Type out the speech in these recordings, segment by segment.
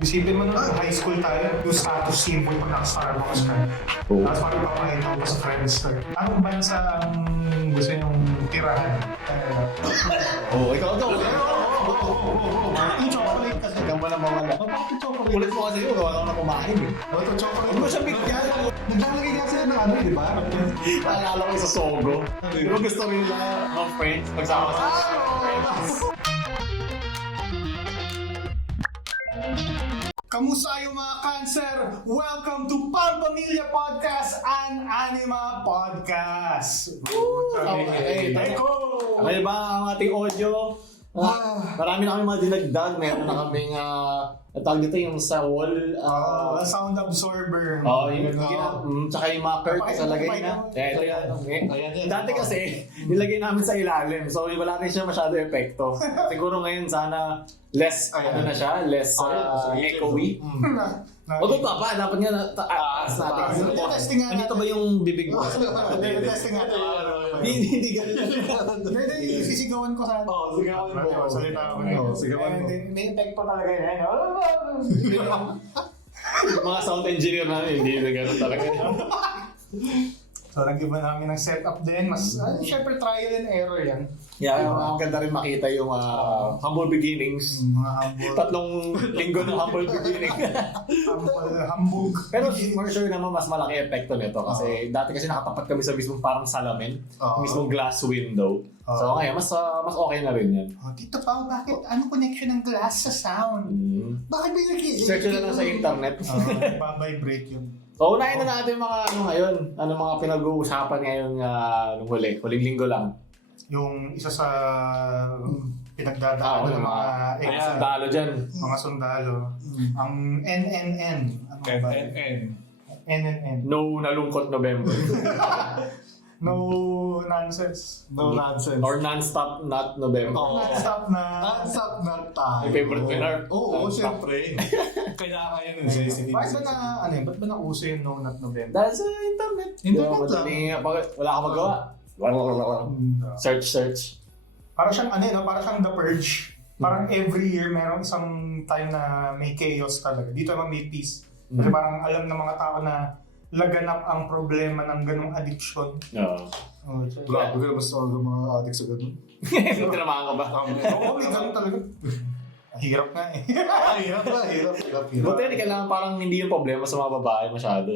Isipin mo na, high school tayo, yung status symbol pag naka-Starbucks ka. Tapos parang papakain ako sa friends ka. Anong bansa ang gusto niyong tirahan? Ikaw daw. Yung chocolate kasi. Ikaw mo na mawala. Bakit yung chocolate? Ulit mo kasi yun, gawa ka na kumain eh. Ito chocolate. Hindi mo siya bigyan. Naglalagay nga sila ng ano, di ba? Naalala ko sa Sogo. Di ba gusto rin na mga friends magsama sa Kamusta yung mga cancer? Welcome to Pampamilya Podcast and Anima Podcast. Okay, okay ba ang ating audio? Marami na kami mga dinagdag. Meron na kaming tawag dito yung sa wall. Sound absorber. Tsaka yung mga curtains sa lagay na. Ito yan. Dati kasi, nilagay namin sa ilalim. So, wala rin siya masyado epekto. Siguro ngayon sana less, na siya, less echoey. O doon pa, dapat nga taas natin. Testing nga Andito ba yung bibig mo? Testing nga Hindi ganun. Hindi, sisigawan ko sa Sigawan mo. salita ko. Sigawan mo. May epekto talaga yun. Mga sound engineer namin, hindi na ganun talaga. So, nag-iba namin ng setup din. Mas, syempre, trial and error yan. Yeah, ang ganda rin makita yung humble beginnings. Mga humble. 3 linggo ng humble beginning. Hambog. Pero for sure naman mas malaki epekto nito kasi dati kasi nakatapat kami sa mismong parang salamin, mismong glass window. So ngayon, mas okay na rin yan. Tito Pao, bakit? Ano connection ng glass sa sound? Bakit may Search na lang sa internet. Vibrate yun. So unahin na natin mga ngayon. Ano mga pinag-uusapan ngayon nung huling linggo lang. Yung isa sa pinagdadaan ng mga sundalo dyan. mga sundalo. Ang NNN. Ano ba? NNN. No nalungkot November. No nonsense. No nonsense. Or non-stop not November. Non-stop na. Non-stop na tayo. Yung favorite winner. Oo, syempre. Kailangan yun sa isipin. Bakit ba ba't ba nauso yung No Not November? Dahil sa internet. Internet lang. Wala ka magawa. Search. Parang siyang parang siyang The Purge. Parang every year merong isang time na may chaos talaga. Dito naman may peace. Kasi parang alam ng mga tao na laganap ang problema ng ganong addiction. Grabe ka basta ang mga addict sa ganun. Tinamaan ka ba? Oo, may ganun talaga. Hirap nga eh. Hirap. Buti hindi kailangan parang hindi yung problema sa mga babae masyado.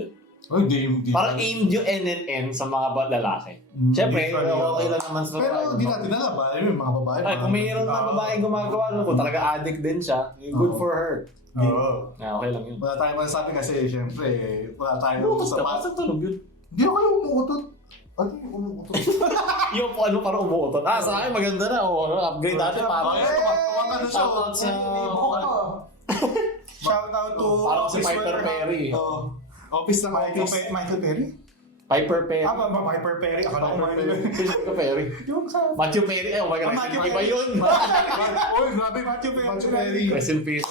Hindi. Parang aimed yung NNN sa mga lalaki. Siyempre, okay lang naman sa Pero hindi natin alam ba? Yung mga babae. Ay, kung mayroon mga babae gumagawa, kung talaga addict din siya, good for her. Oo. Okay lang yun. Wala tayong masasabi kasi syempre, wala tayong Umuutot ka, pasang tulog yun. Hindi ako kayo umuutot. Ano yung umuutot? Yung ano parang umuutot. Sa akin maganda na. Upgrade natin parang. Shoutout sa... Shoutout to Parang si Piper Perry. Office na Michael Perry? Piper Perry. Piper Perry. Akala ko Piper Perry. yung sa... Matthew Perry. Oh my God. Matthew Iba Perry. yun. Oy, grabe. Matthew Matthew Perry. Rest in peace.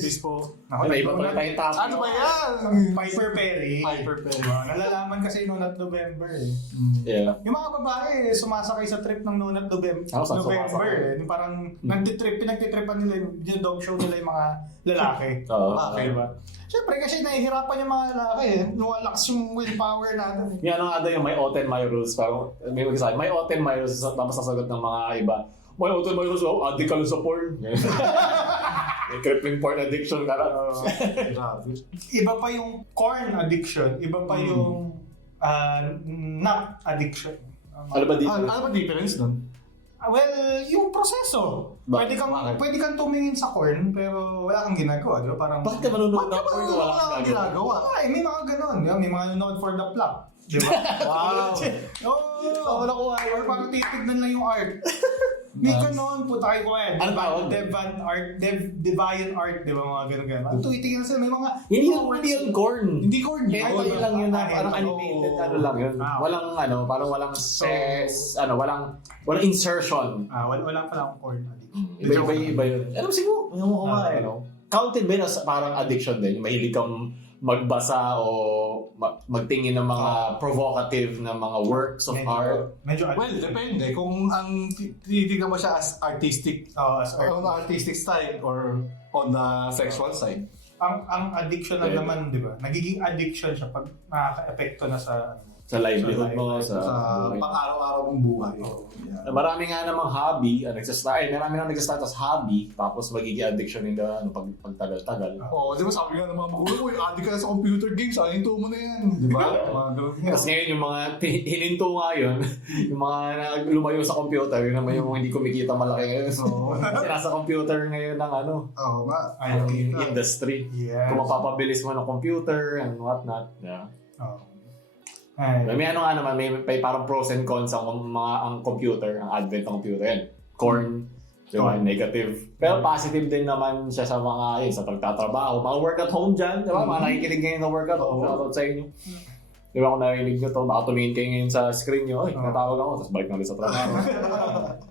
Peace po. May iba pala tayong topic. Ano ba yan? Piper Perry. Piper Perry. Nalalaman kasi No Not November eh. Yeah. Yung mga babae sumasakay sa trip ng No Not November. Saan November sumasakay? eh. Yung parang pinagtitripan nila yung dog show nila yung mga lalaki. Oo. Diba? Siyempre kasi nahihirapan yung mga lalaki eh. Luwalakas yung willpower natin eh. Yung ano nga daw yung may oath and my rules. Parang may magsasabi, may oath and my rules. Tapos sasagot ng mga iba. May oath and my rules. Addict ka lang sa porn. May crippling porn addiction ka lang. Grabe. Iba pa yung corn addiction. Iba pa yung nut addiction. Ano ba dito? Ano ba difference nun? Well, yung proseso. Pwede kang tumingin sa corn pero wala kang ginagawa, di ba? Parang Bakit ka manunood ng porn kung wala kang ginagawa? Ay, may mga ganon. May mga nanonood for the plot. Di ba? Wow. Wala ko ay. Or parang titignan lang yung art. May ganon po tayo ko eh. Ano tawag? Deviant art, di ba? Mga ganon. Tuwitigin na sila. May mga... Hindi yun corn. Hindi corn. Hentai lang yun na parang animated lang yun. Walang parang walang walang insertion. Wala pala akong corn addiction. Iba yun. Alam siguro, counted ba yun as parang addiction din? Mahilig kang magbasa o magtingin ng mga provocative na mga works of art. Medyo Well, depende. Kung ang titignan mo siya as artistic, as art. on the artistic side or on the sexual side. ang addiction na naman, di ba? Nagiging addiction siya pag nakaka-epekto na sa Sa livelihood mo, Sa buhay. pang-araw-araw mong buhay. Yeah. Marami nga namang hobby, marami nga nag-start as hobby, tapos magiging addiction nila pagtagal-tagal. Oo, di ba sabi nga ng mga magulang ko, addict ka na sa computer games, hinto mo na yan. Di ba? Mga ganun nga. Kasi ngayon yung mga hininto nga yun, yung mga lumayo sa computer, yun naman yung hindi kumikita malaki ngayon. So, kasi nasa computer ngayon ng Oo nga. industry. Yes. Kung mapapabilis mo ng computer and whatnot. Yeah. Oh. Ay. May ano nga naman, may parang pros and cons ang computer, ang advent ng computer. Yan, corn, diba, negative. Pero positive din naman siya sa mga, sa pagtatrabaho. Mga work at home dyan, diba? Mga nakikinig ngayon ng work at home. Shoutout sa inyo. Diba kung narinig nyo to, baka tumingin kayo ngayon sa screen nyo, natawag ako, tapos balik na ulit sa trabaho.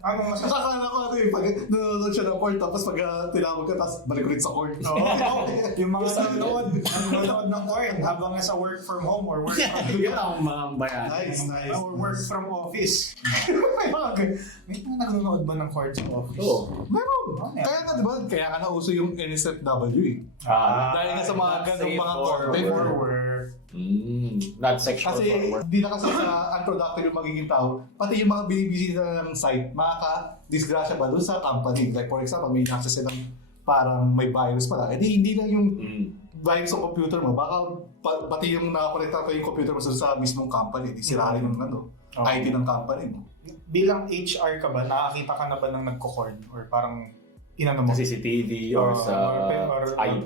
Ano mas Nakakala ko pag nanonood siya ng porn, tapos pag tinawag ka, tapos balik ulit sa porn. yung mga nanonood ng porn habang nasa work from home or work from Yun ang mga bayan. Nice. or work from office. may mga nanonood ba ng porn sa office? Oo. Meron. Kaya nga, di ba? Kaya nga nauso yung NSFW eh. Dahil nga sa mga ganong mga content. For work. Not sexual Kasi for work. di na kasi sa unproductive yung magiging tao, pati yung mga binibisita ng site, makaka-disgrasya ba doon sa company. Like for example, may access silang parang may virus pala. Hindi lang yung virus sa computer mo, baka pati yung nakakonekta pa yung computer mo sa mismong company, di sira rin yung IT ng company mo. Bilang HR ka ba, nakakita ka na ba ng nagko-corn? Or parang inano mo? Sa CCTV or sa IP.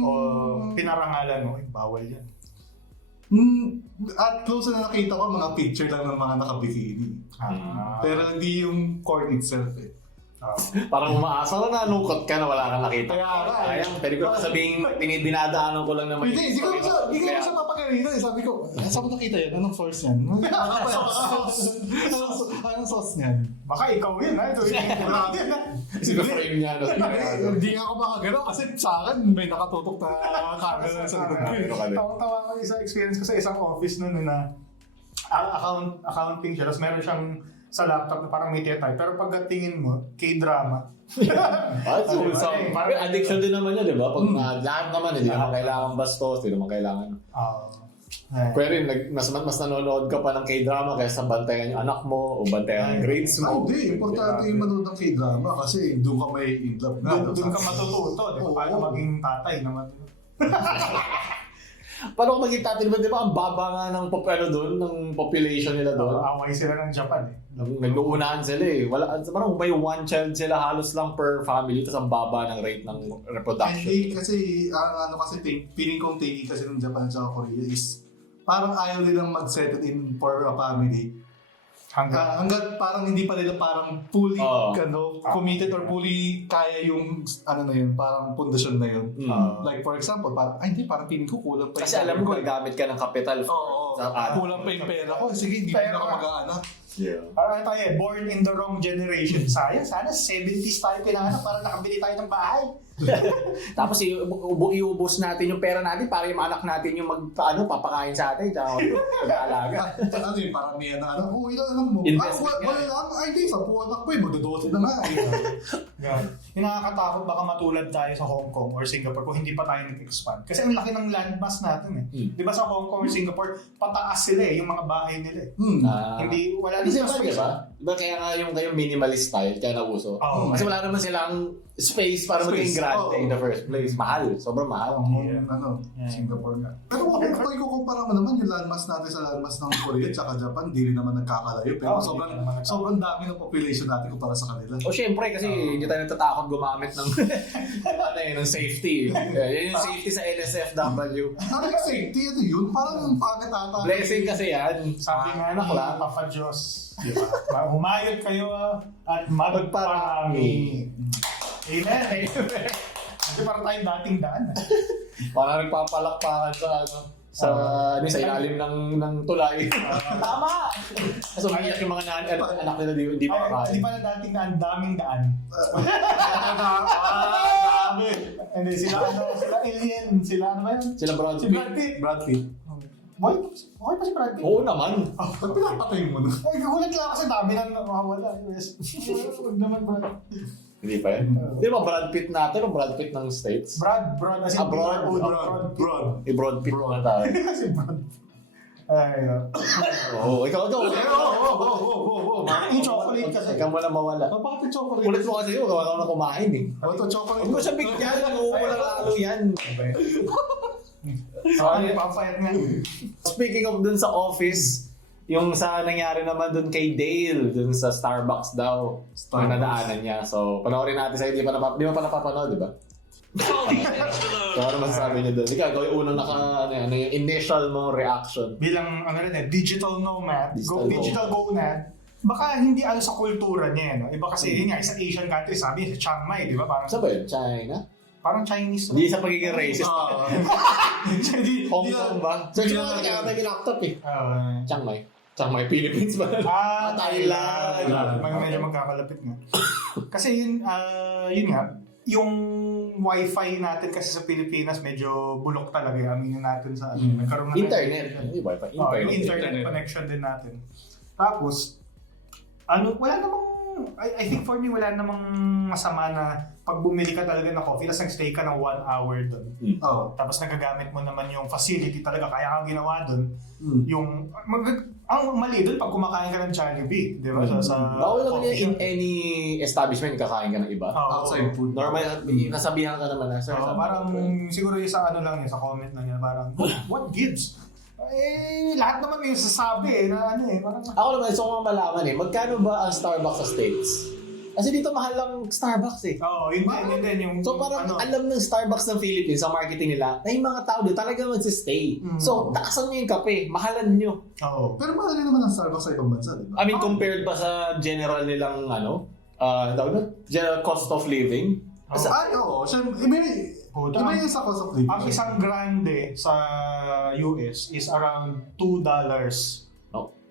O pinarangalan mo, bawal yan. At close na nakita ko, mga picture lang ng mga nakabikini. Pero hindi yung corn itself eh. Parang umaasa na nalungkot ka na wala kang nakita. Kaya nga eh. Ayang, pwede ko sabihin, binadaanan ko lang naman. Hindi ko siya mapakilita eh. Sabi ko, saan mo nakita yan? Anong source yan? Anong sauce niyan? Baka ikaw yun, ha? Sino frame niya? Hindi nga ako makagano kasi sa akin may nakatutok na camera sa likod ko. Tawa-tawa ko sa experience ko sa isang office noon na accounting siya. Tapos meron siyang sa laptop na parang may type. Pero pagkatingin mo, K-drama. Addiction din naman yun, di ba? Pag lahat naman, hindi naman kailangan bastos, hindi naman kailangan. Pero yun, mas nanonood ka pa ng K-drama kaysa bantayan yung anak mo o bantayan yung grades mo. Hindi, importante yung manood ng K-drama kasi doon ka may in love na. Doon ka matututo. Di ba? Paano maging tatay naman. Paano kung maging tatay naman, di ba? Ang baba nga ng population nila doon. Away sila ng Japan eh. Nag-uunahan sila eh. Parang may one child sila halos lang per family, tapos ang baba ng rate ng reproduction. Hindi kasi, feeling kong thinking kasi ng Japan at Korea is parang ayaw nilang mag-settle in for a family. Hanggat parang hindi pa nila parang fully committed or fully kaya yung na yun, parang pundasyon na yun. Like for example, parang parang tingin ko kulang pa. Kasi alam ko, gamit ka ng capital. Kulang pa yung pera ko. Sige, hindi na ako mag-aanak. Yeah. Parang tayo born in the wrong generation. Sayang, sana 70s tayo pinanganak para nakabili tayo ng bahay. Tapos iubos natin yung pera natin para yung anak natin yung papakain sa atin. Tsaka mag-aalaga. Ano yun, parang niya na anak, ilan anak mo? Investment Wala lang, hindi, 10 anak ko magdodosin na nga. Yung nakakatakot baka matulad tayo sa Hong Kong or Singapore kung hindi pa tayo nag-expand. Kasi ang laki ng landmass natin eh. Di ba sa Hong Kong or Singapore, pataas sila eh, yung mga bahay nila eh. Hindi, wala din silang space. Diba kaya nga yung minimalist style, kaya nauso. Kasi wala naman silang space para maging grande in the first place. Mahal. Sobrang mahal. Singapore nga. Pero kung ikukumpara mo naman yung landmass natin sa landmass ng Korea at Japan, hindi rin naman nagkakalayo. Pero sobrang dami ng population natin kumpara sa kanila. O syempre, kasi hindi tayo natatakot gumamit ng ng safety. Yan yung safety sa NSFW. Ano yung safety? Ano yun? Parang yung pagkatata. Blessing kasi yan. Sabi nga na Papa Diyos. Diba? Humayot kayo at magparami. Amen. Kasi parang tayong dating daan. Parang nagpapalakpakan sa ilalim ng tulay. Tama! So, umiyak yung mga anak nila hindi pa kakain. Hindi pala dating daan, daming daan. Dami. Hindi, sila alien, sila ano ba yun? Sila Brad Pitt. Brad Pitt. Okay pa si Brad Pitt? Oo naman. Ba't pinapatay mo na? Ay, kagulat lang kasi dami nang nawawala. Huwag naman Brad. Hindi pa yan. Di ba Brad Pitt natin o Brad Pitt ng States? Brad, as in Broad. Broad. Pitt na tayo. Kasi Brad. Ay, Oo, ikaw. yung chocolate kasi. Ikaw mo na mawala. Bakit chocolate? Ulit mo kasi yun, gawa ka na kumain eh. Ito chocolate. Huwag mo siya bigyan, walang lalo yan. Sorry, papayat nga. Speaking of dun sa office, yung sa nangyari naman dun kay Dale, dun sa Starbucks daw, ang nadaanan niya. So, panoorin natin sa'yo, di mo pa napapanood, di ba? So, ano masasabi niyo dun? Ikaw yung unang ano yung initial mong reaction? Bilang, digital nomad, digital gonad, baka hindi ano sa kultura niya, no? Iba kasi yun nga, sa Asian country, sabi sa Chiang Mai, di ba? Parang, Saan ba yun? China? Parang Chinese. Hindi sa pagiging racist. Hong Kong ba? So, Hindi kaya tayo may laptop eh. Chiang Mai, Philippines ba? Thailand. Medyo magkakalapit nga. Kasi yun nga, yung wifi natin kasi sa Pilipinas medyo bulok talaga. Aminin natin sa nagkaroon na Internet. Hindi ba? yung internet connection din natin. Tapos, wala namang, I think for me, wala namang masama na pag bumili ka talaga ng coffee, tapos nag-stay ka ng 1 hour doon. Tapos nagagamit mo naman yung facility talaga, kaya kang ginawa doon. Ang mali doon pag kumakain ka ng Jollibee, di ba? Bawal naman yan in any establishment kakain ka ng iba. Outside food. Normal, nasabihan ka naman na, sir. Parang siguro yung sa sa comment lang yan, parang, what gives? Lahat naman may sasabi na parang... Ako naman, gusto ko malaman magkano ba ang Starbucks sa States? Kasi dito mahal lang Starbucks eh. Oo, yun din yung... So parang alam ng Starbucks ng Philippines sa marketing nila na yung mga tao doon talaga magsistay. So taasan nyo yung kape, mahalan nyo. Oo. Pero mahal rin naman ang Starbucks sa ibang bansa, di ba? I mean, compared ba sa general nilang general cost of living? Oo. Iba yung sa cost of living. Ang isang grande sa US is around $2.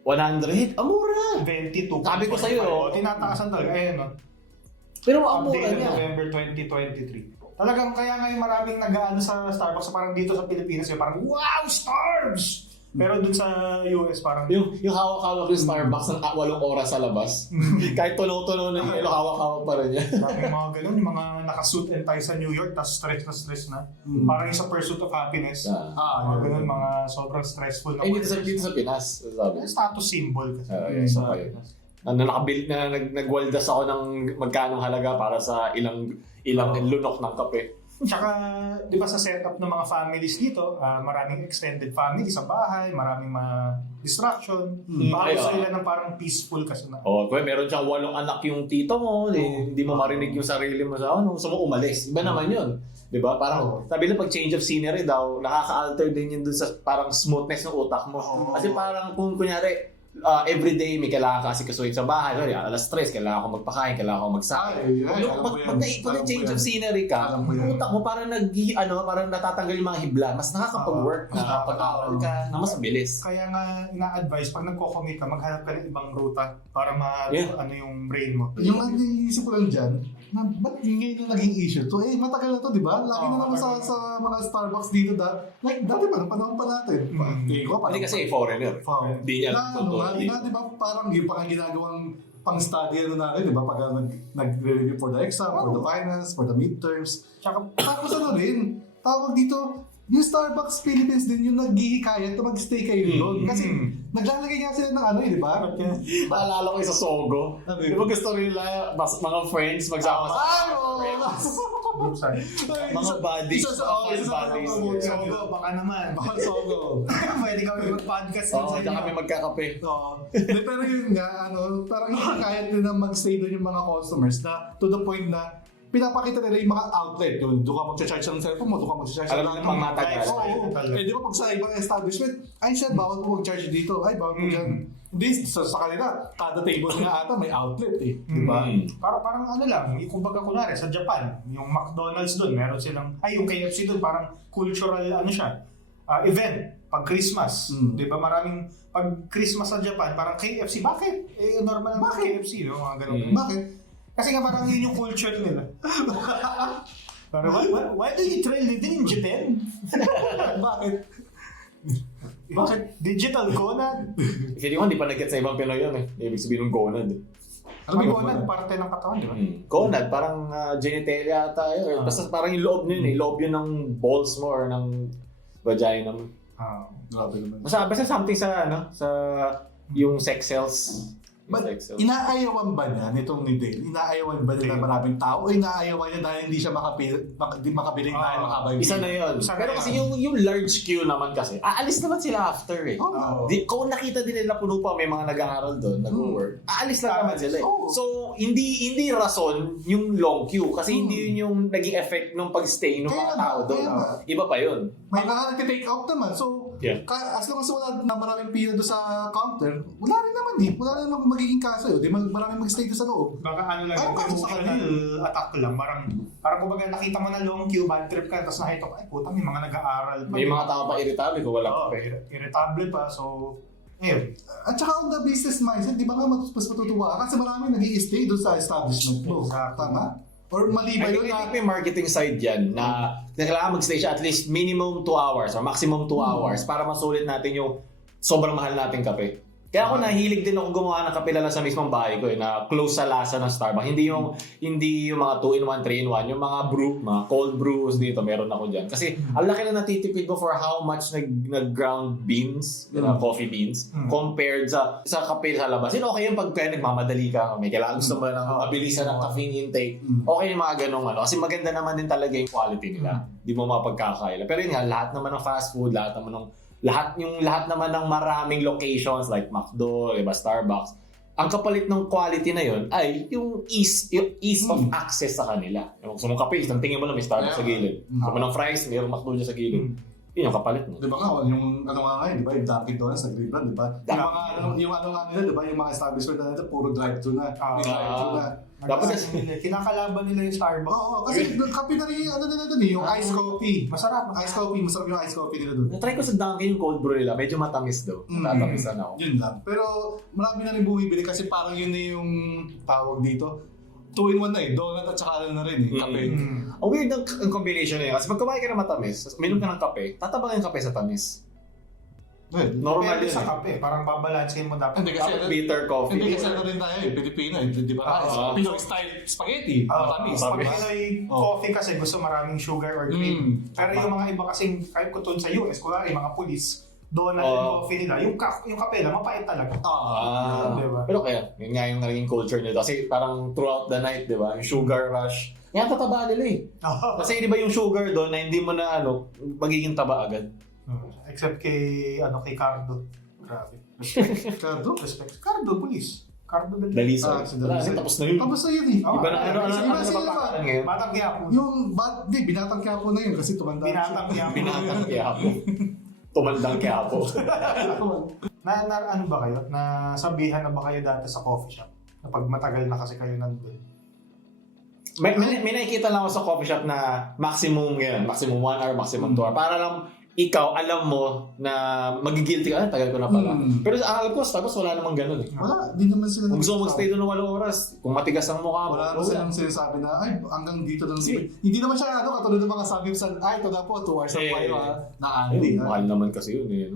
100? Amura! 22. Sabi ko sa'yo, tinataasan talaga. Ayun, Pero amura updated niya. November 2023. Talagang kaya ngayon maraming nag-aano sa Starbucks, parang dito sa Pilipinas, yung parang, wow, Starbs! Pero dun sa US, parang... Yung hawak-hawak yung Starbucks ng 8 oras sa labas. Kahit tunaw-tunaw na yung hawak-hawak pa rin niya. Parang mga ganun, yung mga naka-suit and tie sa New York, tapos stress na. Parang yung sa Pursuit of Happiness. Mga ganun, mga sobrang stressful na. Dito sa Pinas, sabi. Status symbol kasi. Sa Pinas. Nagwaldas ako ng magkanong halaga para sa ilang lunok ng kape. Tsaka, di ba sa setup ng mga families dito, maraming extended family sa bahay, maraming distraction. Baka sila ng parang peaceful kasi na. Meron siyang 8 anak yung tito mo, hindi mo marinig yung sarili mo sa gusto mo umalis. Iba naman yun. Di ba? Parang, sabi na pag change of scenery daw, nakaka-alter din yun dun sa parang smoothness ng utak mo. Kasi parang kung kunyari, everyday may kailangan kasi kasuhin sa bahay. Alas 3, kailangan ko magpakain, kailangan ko magsakay. Pag naipon yung change of scenery ka, yung utak mo parang parang natatanggal yung mga hibla. Mas nakakapag-work, nakakapag-aral ka, na mas mabilis. Kaya nga, ina-advise, pag nagko-commit ka, maghanap ka ng ibang ruta para yung brain mo. Yung naiisip ko lang dyan, na ba't ngayon na naging issue to? Matagal na to, di ba? Lagi na naman sa mga Starbucks dito like dati pa, panahon pa natin. Hindi kasi foreigner. Hindi niya di ba parang yung ginagawang pang-study natin, di ba? Pag nag-review for the exam, for the finals, for the midterms. Tapos tawag dito, yung Starbucks Philippines din yung naghihikayat na mag-stay kayo doon. Kasi naglalagay nga sila ng di ba? Naalala ko yung sa Sogo. Di ba gusto nila mga friends magsama sa mga buddies. Sogo, baka naman. Sogo. Pwede kami mag-podcast sa inyo. Kami magkakape. Pero yun nga, parang hikayat nila mag-stay doon yung mga customers na to the point na pinapakita nila yung mga outlet. Doon ka mag-charge ng cellphone mo, doon ka mag-charge ng alam pang matagal. Di ba pag sa ibang establishment, bawal mo mag-charge dito. Bawal mo dyan. Hindi, sa kanila, kada table na ata may outlet Di ba? Parang lang, kumbaga kunwari sa Japan, yung McDonald's doon, meron silang, yung KFC doon, parang cultural event. Pag Christmas, di ba maraming, pag Christmas sa Japan, parang KFC, bakit? Normal ang KFC, mga ganun. Bakit? Kasi nga parang yun yung culture nila. Parang, why do you trail in Japan? Bakit? Digital Gonad? Kasi di pa nag-get sa ibang Pinoy yun Ibig sabihin ng Gonad. Alam mo Gonad, parte ng katawan, di ba? Gonad, parang genitalia ata yun. Basta parang yung loob nyo yun eh. Loob yun ng balls mo or ng vagina mo. Grabe naman. Basta something sa yung sex cells. Yung But, sex cells. inaayawan ba niya nitong ni Dale? Inaayawan ba niya ng maraming tao? O inaayawan niya dahil hindi siya makabili na mahaba yung Isa na yun. Pero kasi yung large queue naman kasi, aalis naman sila after eh. Kung nakita din nila puno pa may mga nag-aaral doon, nag-work, aalis na naman sila eh. So, hindi rason yung long queue kasi hindi yun yung naging effect ng pag-stay ng mga tao doon. Iba pa yun. May mga nag-take out naman. So, as long as wala na maraming pila doon sa counter, wala rin naman eh. Wala rin naman magiging kaso yun. Di maraming mag-stay doon sa loob. Baka ano lang, Parang sa emotional attack lang. Parang kumbaga nakita mo na long queue, bad trip ka, tapos nakita ko, ay puta, may mga nag-aaral pa. May mga tao pa irritable kung wala pa. Irritable pa, so, ayun. At saka on the business mindset, di ba nga mas matutuwa ka? Kasi maraming nag-i-stay doon sa establishment mo. Tama? Or mali ba I yun think may marketing side yan na kailangan mag-stay siya at least minimum 2 hours or maximum 2 hours para masulit natin yung sobrang mahal nating kape. Kaya ako nahilig din ako gumawa ng kape lalo sa mismong bahay ko na close sa lasa ng Starbucks. Hindi yung mga 2-in-1, 3-in-1, yung mga brew, mga cold brews dito meron ako diyan. Kasi ang laki na natitipid ko for how much nag-ground beans, coffee beans compared sa kape sa labas. Okay yung pag nagmamadali ka, may kailangan gusto mo ng mabilisan ng caffeine intake. Okay yung mga ganong kasi maganda naman din talaga yung quality nila. Di mo mapagkakaila. Pero yun nga, lahat naman ng fast food, lahat naman ng maraming locations like McDo, iba Starbucks, ang kapalit ng quality na yun ay yung ease of access sa kanila. Yung gusto mong kape, isang tingin mo lang may Starbucks sa gilid. Gusto mo ng fries, mayroong McDo dyan sa gilid. Yun yung kapalit mo. Di ba nga, yung ano nga ngayon, di ba, yung Dunkin' Donuts sa Cleveland, di ba? Yung ano nga nila, di ba, yung mga establishment na nila, puro drive-thru na. Drive-thru na. Dapat kinakalaban nila yung Starbucks. Oo, kasi kape na rin yung ano nila dun yung iced coffee. Masarap yung iced coffee nila dun. Na-try ko sa Dunkin' yung cold brew nila, medyo matamis daw. Natamisan ako. Yun lang. Pero marami na rin bumibili kasi parang yun na yung tawag dito. 2-in-1 na eh. Donut at saka ano na rin eh. Kape. Ang weird ng combination na yun. Kasi pag kumain ka ng matamis, minom ka ng kape, tatabang yung kape sa tamis. Normal Pwede yun sa kape, parang babalansin mo dapat. Hindi kasi bitter coffee. Hindi kasi ano rin tayo eh. Pilipino eh. Di ba? Pinoy style spaghetti. Matamis. Pag Pinoy coffee kasi gusto maraming sugar or cream. Pero yung mga iba kasing kahit kutun sa US, kunwari mga pulis, donut and coffee nila, yung kape lang, mapait talaga. Diba? Pero kaya, yun nga yung naging culture nito. Kasi parang throughout the night, di ba? Yung sugar rush. Kaya tataba nila eh. Kasi di ba yung sugar doon na hindi mo na magiging taba agad. Except kay Cardo. Grabe. Cardo? Respect. Cardo, police. Cardo Dalisa. Tapos na yun. Tapos na yun eh. Iba na ano napapakalan ngayon? Batang Quiapo. Binatang Quiapo na yun kasi tumanda. Binatang Quiapo. Tumandang Quiapo. Ano ba kayo? Nasabihan na ba kayo dati sa coffee shop? Na pag matagal na kasi kayo nandun? May nakikita lang ako sa coffee shop na maximum 1 hour, maximum 2 hour. Para lang ikaw, alam mo na magigilty ka, tagal ko na pala. Pero alam ko, Starbucks wala namang ganun eh. Wala, di naman sila. Kung gusto mo mag-stay doon ng 8 oras, kung matigas ang mukha mo. Wala naman silang sinasabi na, ay, hanggang dito lang. Hindi naman siya katulad ng mga sabi sa, ay, ito na po, 2 hours na po kayo na Andy. Mahal naman kasi yun eh.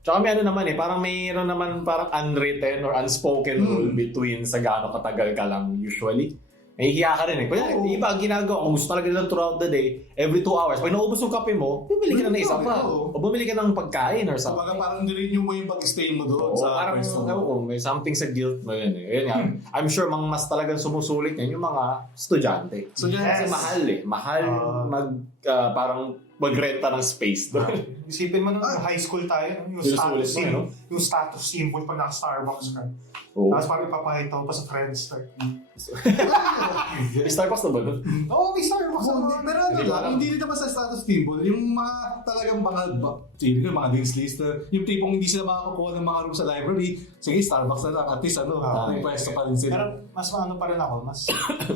Tsaka may naman eh, parang mayroon naman parang unwritten or unspoken rule between sa gaano katagal ka lang usually. Nahihiya ka rin eh. Kunyari, iba ginagawa, kung gusto talaga nilang throughout the day, every 2 hours, pag naubos yung kape mo, bumili ka na isa pa. O bumili ka ng pagkain or something. Parang nirenew mo yung pag-stay mo doon sa parang, may something sa guilt mo yun eh. Yun nga, I'm sure mas talagang sumusulit yan yung mga estudyante. Kasi mahal eh. Mahal parang magrenta ng space doon. Isipin mo nung high school tayo, yung status symbol pag naka-Starbucks ka. Tapos parang ipapahita ko pa sa Friendster. Starbucks na ba doon? Oo, may Starbucks. Pero ano lang, hindi rin naman sa status symbol. Yung mga talagang mga dean's list, yung tipong hindi sila makakukuha ng mga room sa library, sige, Starbucks na lang. At least may pwesto pa rin sila. Pero mas pa rin ako,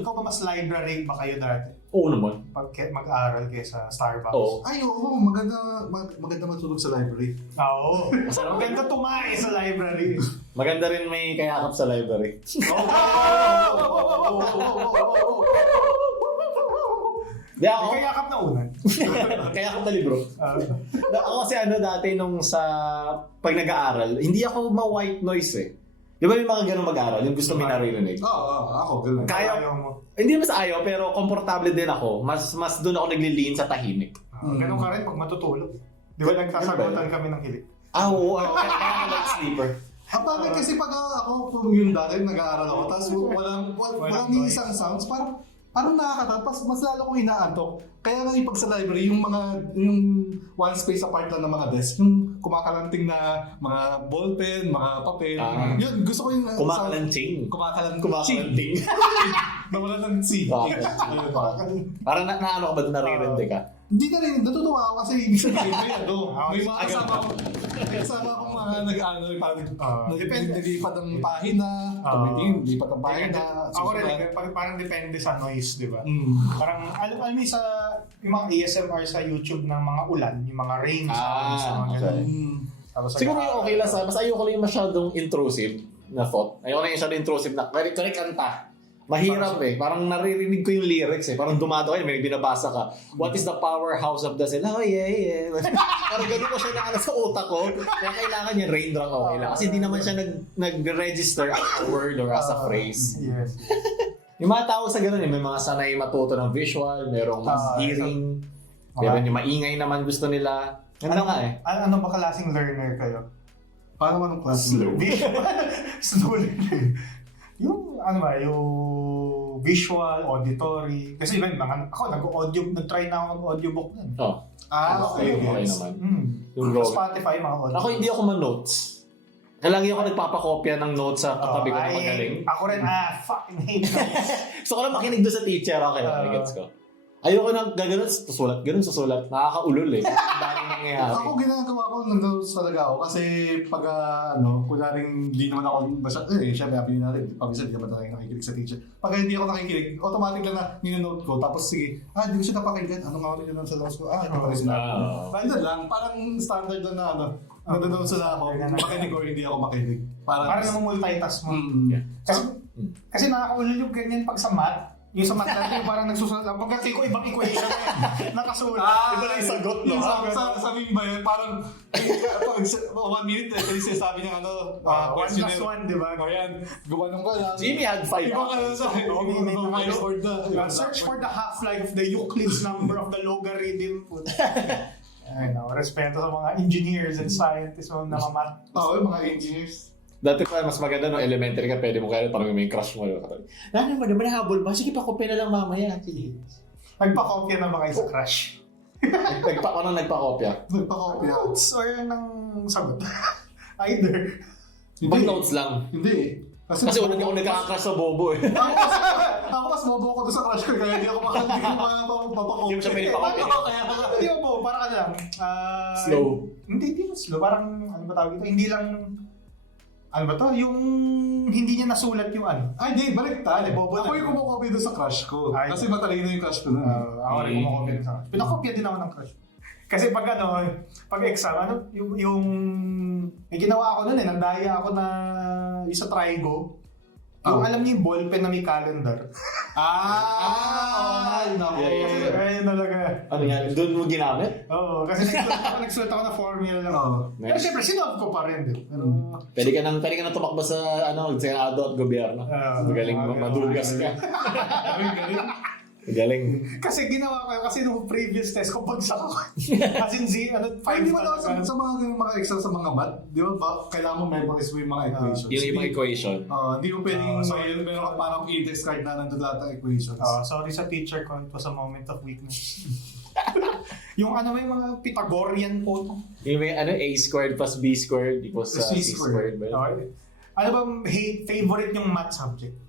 ikaw ba mas library ba kayo dati? Oo naman. Pag mag-aaral kaysa Starbucks? Oo. Ay, oo, maganda matulog sa library. Oo. Maganda tumae sa library. Maganda rin may kayakap sa library. Kayakap na unan. Kayakap na libro. Ako kasi dati nung pag nag-aaral, hindi ako ma-white noise eh. Di ba yung mga ganun mag-aral? Yung gusto mo naririnig? Oo, ako, ganun. Ayaw mo. Hindi mas ayaw, pero komportable din ako. Mas doon ako nagliliin sa tahimik. Ganun ka rin pag matutulog. Di ba nagsasagutan kami ng hilik? Oo. Kaya ako like sleeper. Bakit kasi pag ako, kung yung dati nag-aaral ako, tapos walang ni isang sounds, parang nakakatawa, mas lalo kong inaantok. Kaya nga pag sa library, yung one space apart lang ng mga desk, yung kumakalanting na mga ballpen, mga papel, yun, gusto ko yung... Kumakalanting. Kumakalanting. Nawala ng C. Parang naano ka ba doon naririnig ka? Hindi na rin, natutuwa ako kasi ibig sabihin may mga kasama akong mga naglipat ng pahina, lipat ng pahina. Ako rin, parang depende sa noise, di ba? Parang, alam mo yung mga ASMR sa YouTube ng mga ulan, yung mga rain sounds, mga ganun. Siguro yung okay lang sa, mas ayoko lang yung masyadong intrusive na thought. Ayoko lang yung masyadong intrusive na, kaya kanta. Mahirap Parang naririnig ko yung lyrics Parang dumado kayo, may binabasa ka. What is the powerhouse of the cell? Oh, yeah. Parang gano'n ko siya na sa utak ko. Kaya kailangan yung rain drunk okay lang. Kasi hindi naman siya nag-register as a word or as a phrase. Yes. Yung mga tao sa gano'n, may mga sanay matuto ng visual, merong mas hearing, meron yung maingay naman gusto nila. Ano nga Ano ba klaseng learner kayo? Paano anong klase? Slow learner. Yung visual, auditory. Kasi even ako nag-try na ako mag-audiobook nun. Okay naman. Yung Spotify, mga audio. Ako hindi ako man-notes. Lagi ako nagpapakopya ng notes sa katabi ko na magaling. Ako rin, fucking hate notes. So ko lang makinig doon sa teacher, okay, gets ko. Ayoko nang gano'n susulat. Nakakaulol Ang daming nangyayari. Ako ginagawa ko, nag-notes talaga ako. Kasi pag, kunyaring hindi naman ako basta, syempre, happy natin. Pag isa, hindi naman talaga nakikinig sa teacher. Pag hindi ako nakikinig, automatic lang na ninonote ko. Tapos sige, hindi ko siya napakinggan. Ano nga ulit yun sa notes ko? Ito pala sinabi. Ganun lang, parang standard lang na nanonote sila ako. Makinig or hindi ako makinig. Parang namumultitask mo. Kasi nakakaulol yung ganyan pag sa math. Yung sa math natin, parang nagsusulat lang. Pagkati ko, ibang equation nakasulat. Iba lang yung sagot, no? Sabihin ba yun? Parang, 1 minute, kasi sabi niya, 1 plus 1, di ba? Ayan, gumanong ka lang. Jimmy had 5 Ibang sa search for the half-life of the Euclid's number of the logarithm. Respeto sa mga engineers and scientists mga namamat. Yung mga engineers. Dati pa mas maganda no elementary ka, pwede mo kaya parang may crush mo. Ano mo naman habol ba? Sige pa kopya na lang mamaya. Nagpa-kopya na ba kayo sa crush? Nagpa-kopya. Notes or ng sagot? Either. Pag notes lang. Hindi Kasi una ako nagkaka-crush sa bobo Ako mas bobo ko doon sa crush ko kaya hindi ako papakopya. Hindi mo siya pwede pakopya. Hindi mo, parang ano lang. Slow. Hindi mo slow. Parang, ano ba tawag ito? Hindi lang, ano ba to? Yung hindi niya nasulat yung ano. Hindi, baliktad. Ako yung kumukopya doon sa crush ko. Kasi matalino yung crush ko na. Ako rin kumukopya doon sa crush. Pinakopya din ako ng crush. Kasi pag exam, yung may ginawa ako nun nandaya ako na yung sa Trigo. Yung alam niyo yung ballpen na may calendar. Ayun talaga. Ano yan? Doon mo ginamit? Oo, kasi nagsulat ako na formula lang. Pero siyempre, sinod ko pa rin. Pwede ka nang tumakbo sa Senado at gobyerno. Magaling madugas ka. Galing. Kasi ginawa ko yun, kasi nung previous test ko, bagsak ako. As in, 5 Hindi mo sa mga exam sa mga math, di ba? Kailangan mo memorize mo yung mga equations. Yung ibang equation. Hindi mo pwedeng meron ka parang index card na nandun lahat ng equations. Sorry sa teacher ko, it was a moment of weakness. Yung may mga Pythagorean po. Yung may A squared plus B squared equals C squared. Ano bang favorite yung math subject?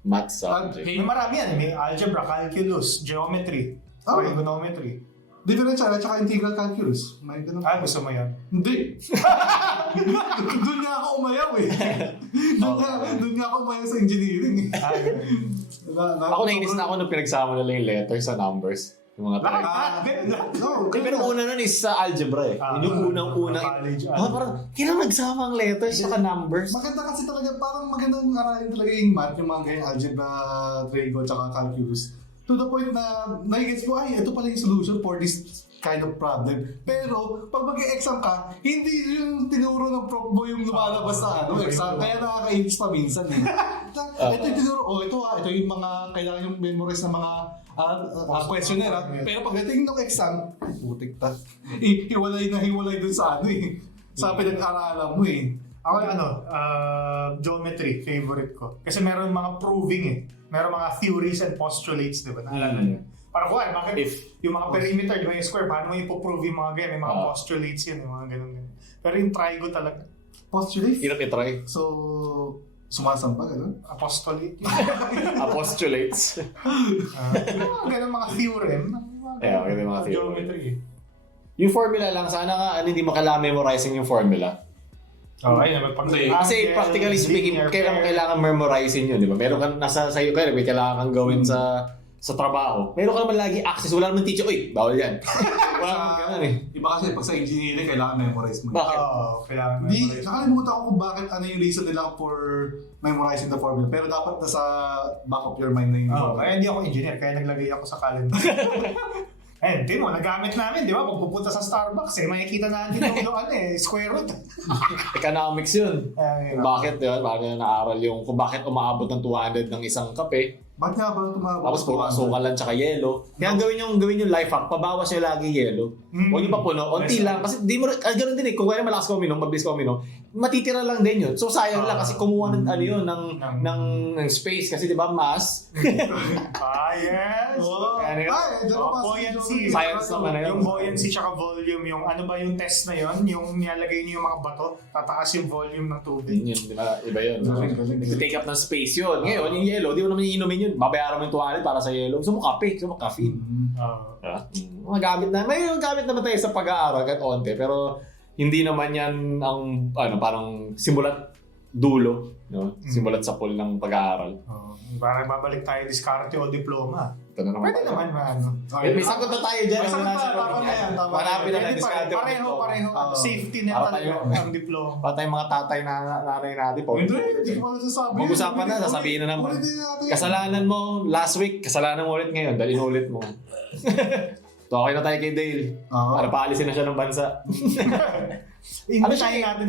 Math subject. May marami yan. May algebra, calculus, geometry, trigonometry. Differential at saka integral calculus. May ganun. Gusto mo yan? Hindi. Doon nga ako umayaw Doon nga ako umayaw sa engineering. Ako nainis na ako nung pinagsama nila yung letters sa numbers. Yung mga pero una nun is sa algebra yung unang-unang. Parang, kailangan nagsama ang letters sa numbers. Maganda kasi talaga, parang magandang aralin talaga yung math, yung mga ganyan algebra, trigo, tsaka calculus. to the point na nai-gets ko, ay, ito pala yung solution for this kind of problem. Pero, pag mag-exam ka, hindi yung tinuro ng prof mo yung lumalabas na exam. Kaya nakakainis pa minsan eh. Ito yung tinuro, ito yung mga kailangan yung memorize na mga questionnaire. Pero pagdating ng exam, putik ta. Hiwalay na hiwalay dun sa sa pinag-aralan mo eh. Ako geometry, favorite ko. Kasi meron mga proving eh. Meron mga theories and postulates, di ba? Naalala niyo? Parang bakit yung mga perimeter, yung square, paano mo ipoprove yung mga ganyan? May mga postulates yan, yung mga ganun. Pero yung trigo talaga. Postulate? Hirap i-try. So, sumasamba, gano'n? Apostolate. Postulates. Ganun mga theorem. Yeah, ganun mga theorem. Geometry eh. Yung formula lang, sana nga hindi mo kailangan memorizing yung formula. Ayun, Kasi practically speaking, kailangan memorizein yun, di ba? Meron kang nasa sa'yo, kaya may kailangan kang gawin sa trabaho. Meron ka naman lagi access, wala naman teacher, bawal yan. Wala naman ganun eh. Iba kasi pag sa engineering, kailangan memorize mo. Bakit? Kailangan memorize. Nakalimutan ko kung bakit ano yung reason nila for memorizing the formula. Pero dapat nasa back of your mind na yung kaya hindi ako engineer, kaya naglagay ako sa calendar. Di mo, nagamit namin, di ba? Pag pupunta sa Starbucks, makikita natin yung square root. Economics yun. Kung bakit, di ba? Bakit naaral yung kung bakit umaabot ng 200 ng isang kape. Bakit nga ba tumawag? Tapos puro asukal lang tsaka yelo. Kaya gawin yung life hack, pabawas nyo lagi yelo. Huwag nyo pa puno, onti lang. Kasi di mo, ganun din kung kaya malakas ka uminom, mabilis ka uminom, matitira lang din yun. So sayang lang kasi kumuha ng ng space kasi di ba mass. Yes! Buoyancy. Science naman na yun. Yung buoyancy tsaka volume, yung ano ba yung test na yun? Yung nilalagay niyo yung mga bato, tataas yung volume ng tubig. Yun, di ba? Iba yun. Take up ng space yun. Ngayon, yung yelo, di mo naman iinumin yun. Babayaran mo yung 200 para sa yelo. Gusto mo kape, gusto mo caffeine. Mga gamit na, may gamit naman tayo sa pag-aaral kahit onte, pero hindi naman yan ang parang simulat dulo, no? Simulat sa pool ng pag-aaral. Parang babalik tayo diskarte o diploma. Ito na naman. Pwede naman May sagot na tayo dyan. Marami na diskarte. Pareho. Safety net talaga ang diploma. Patay mga tatay na nanay natin. Hindi ko masasabi. Mag-usapan na, sasabihin na naman. Kasalanan mo last week, kasalanan mo ulit ngayon dahil inulit mo. So, okay na tayo kay Dale. Para paalisin na siya ng bansa.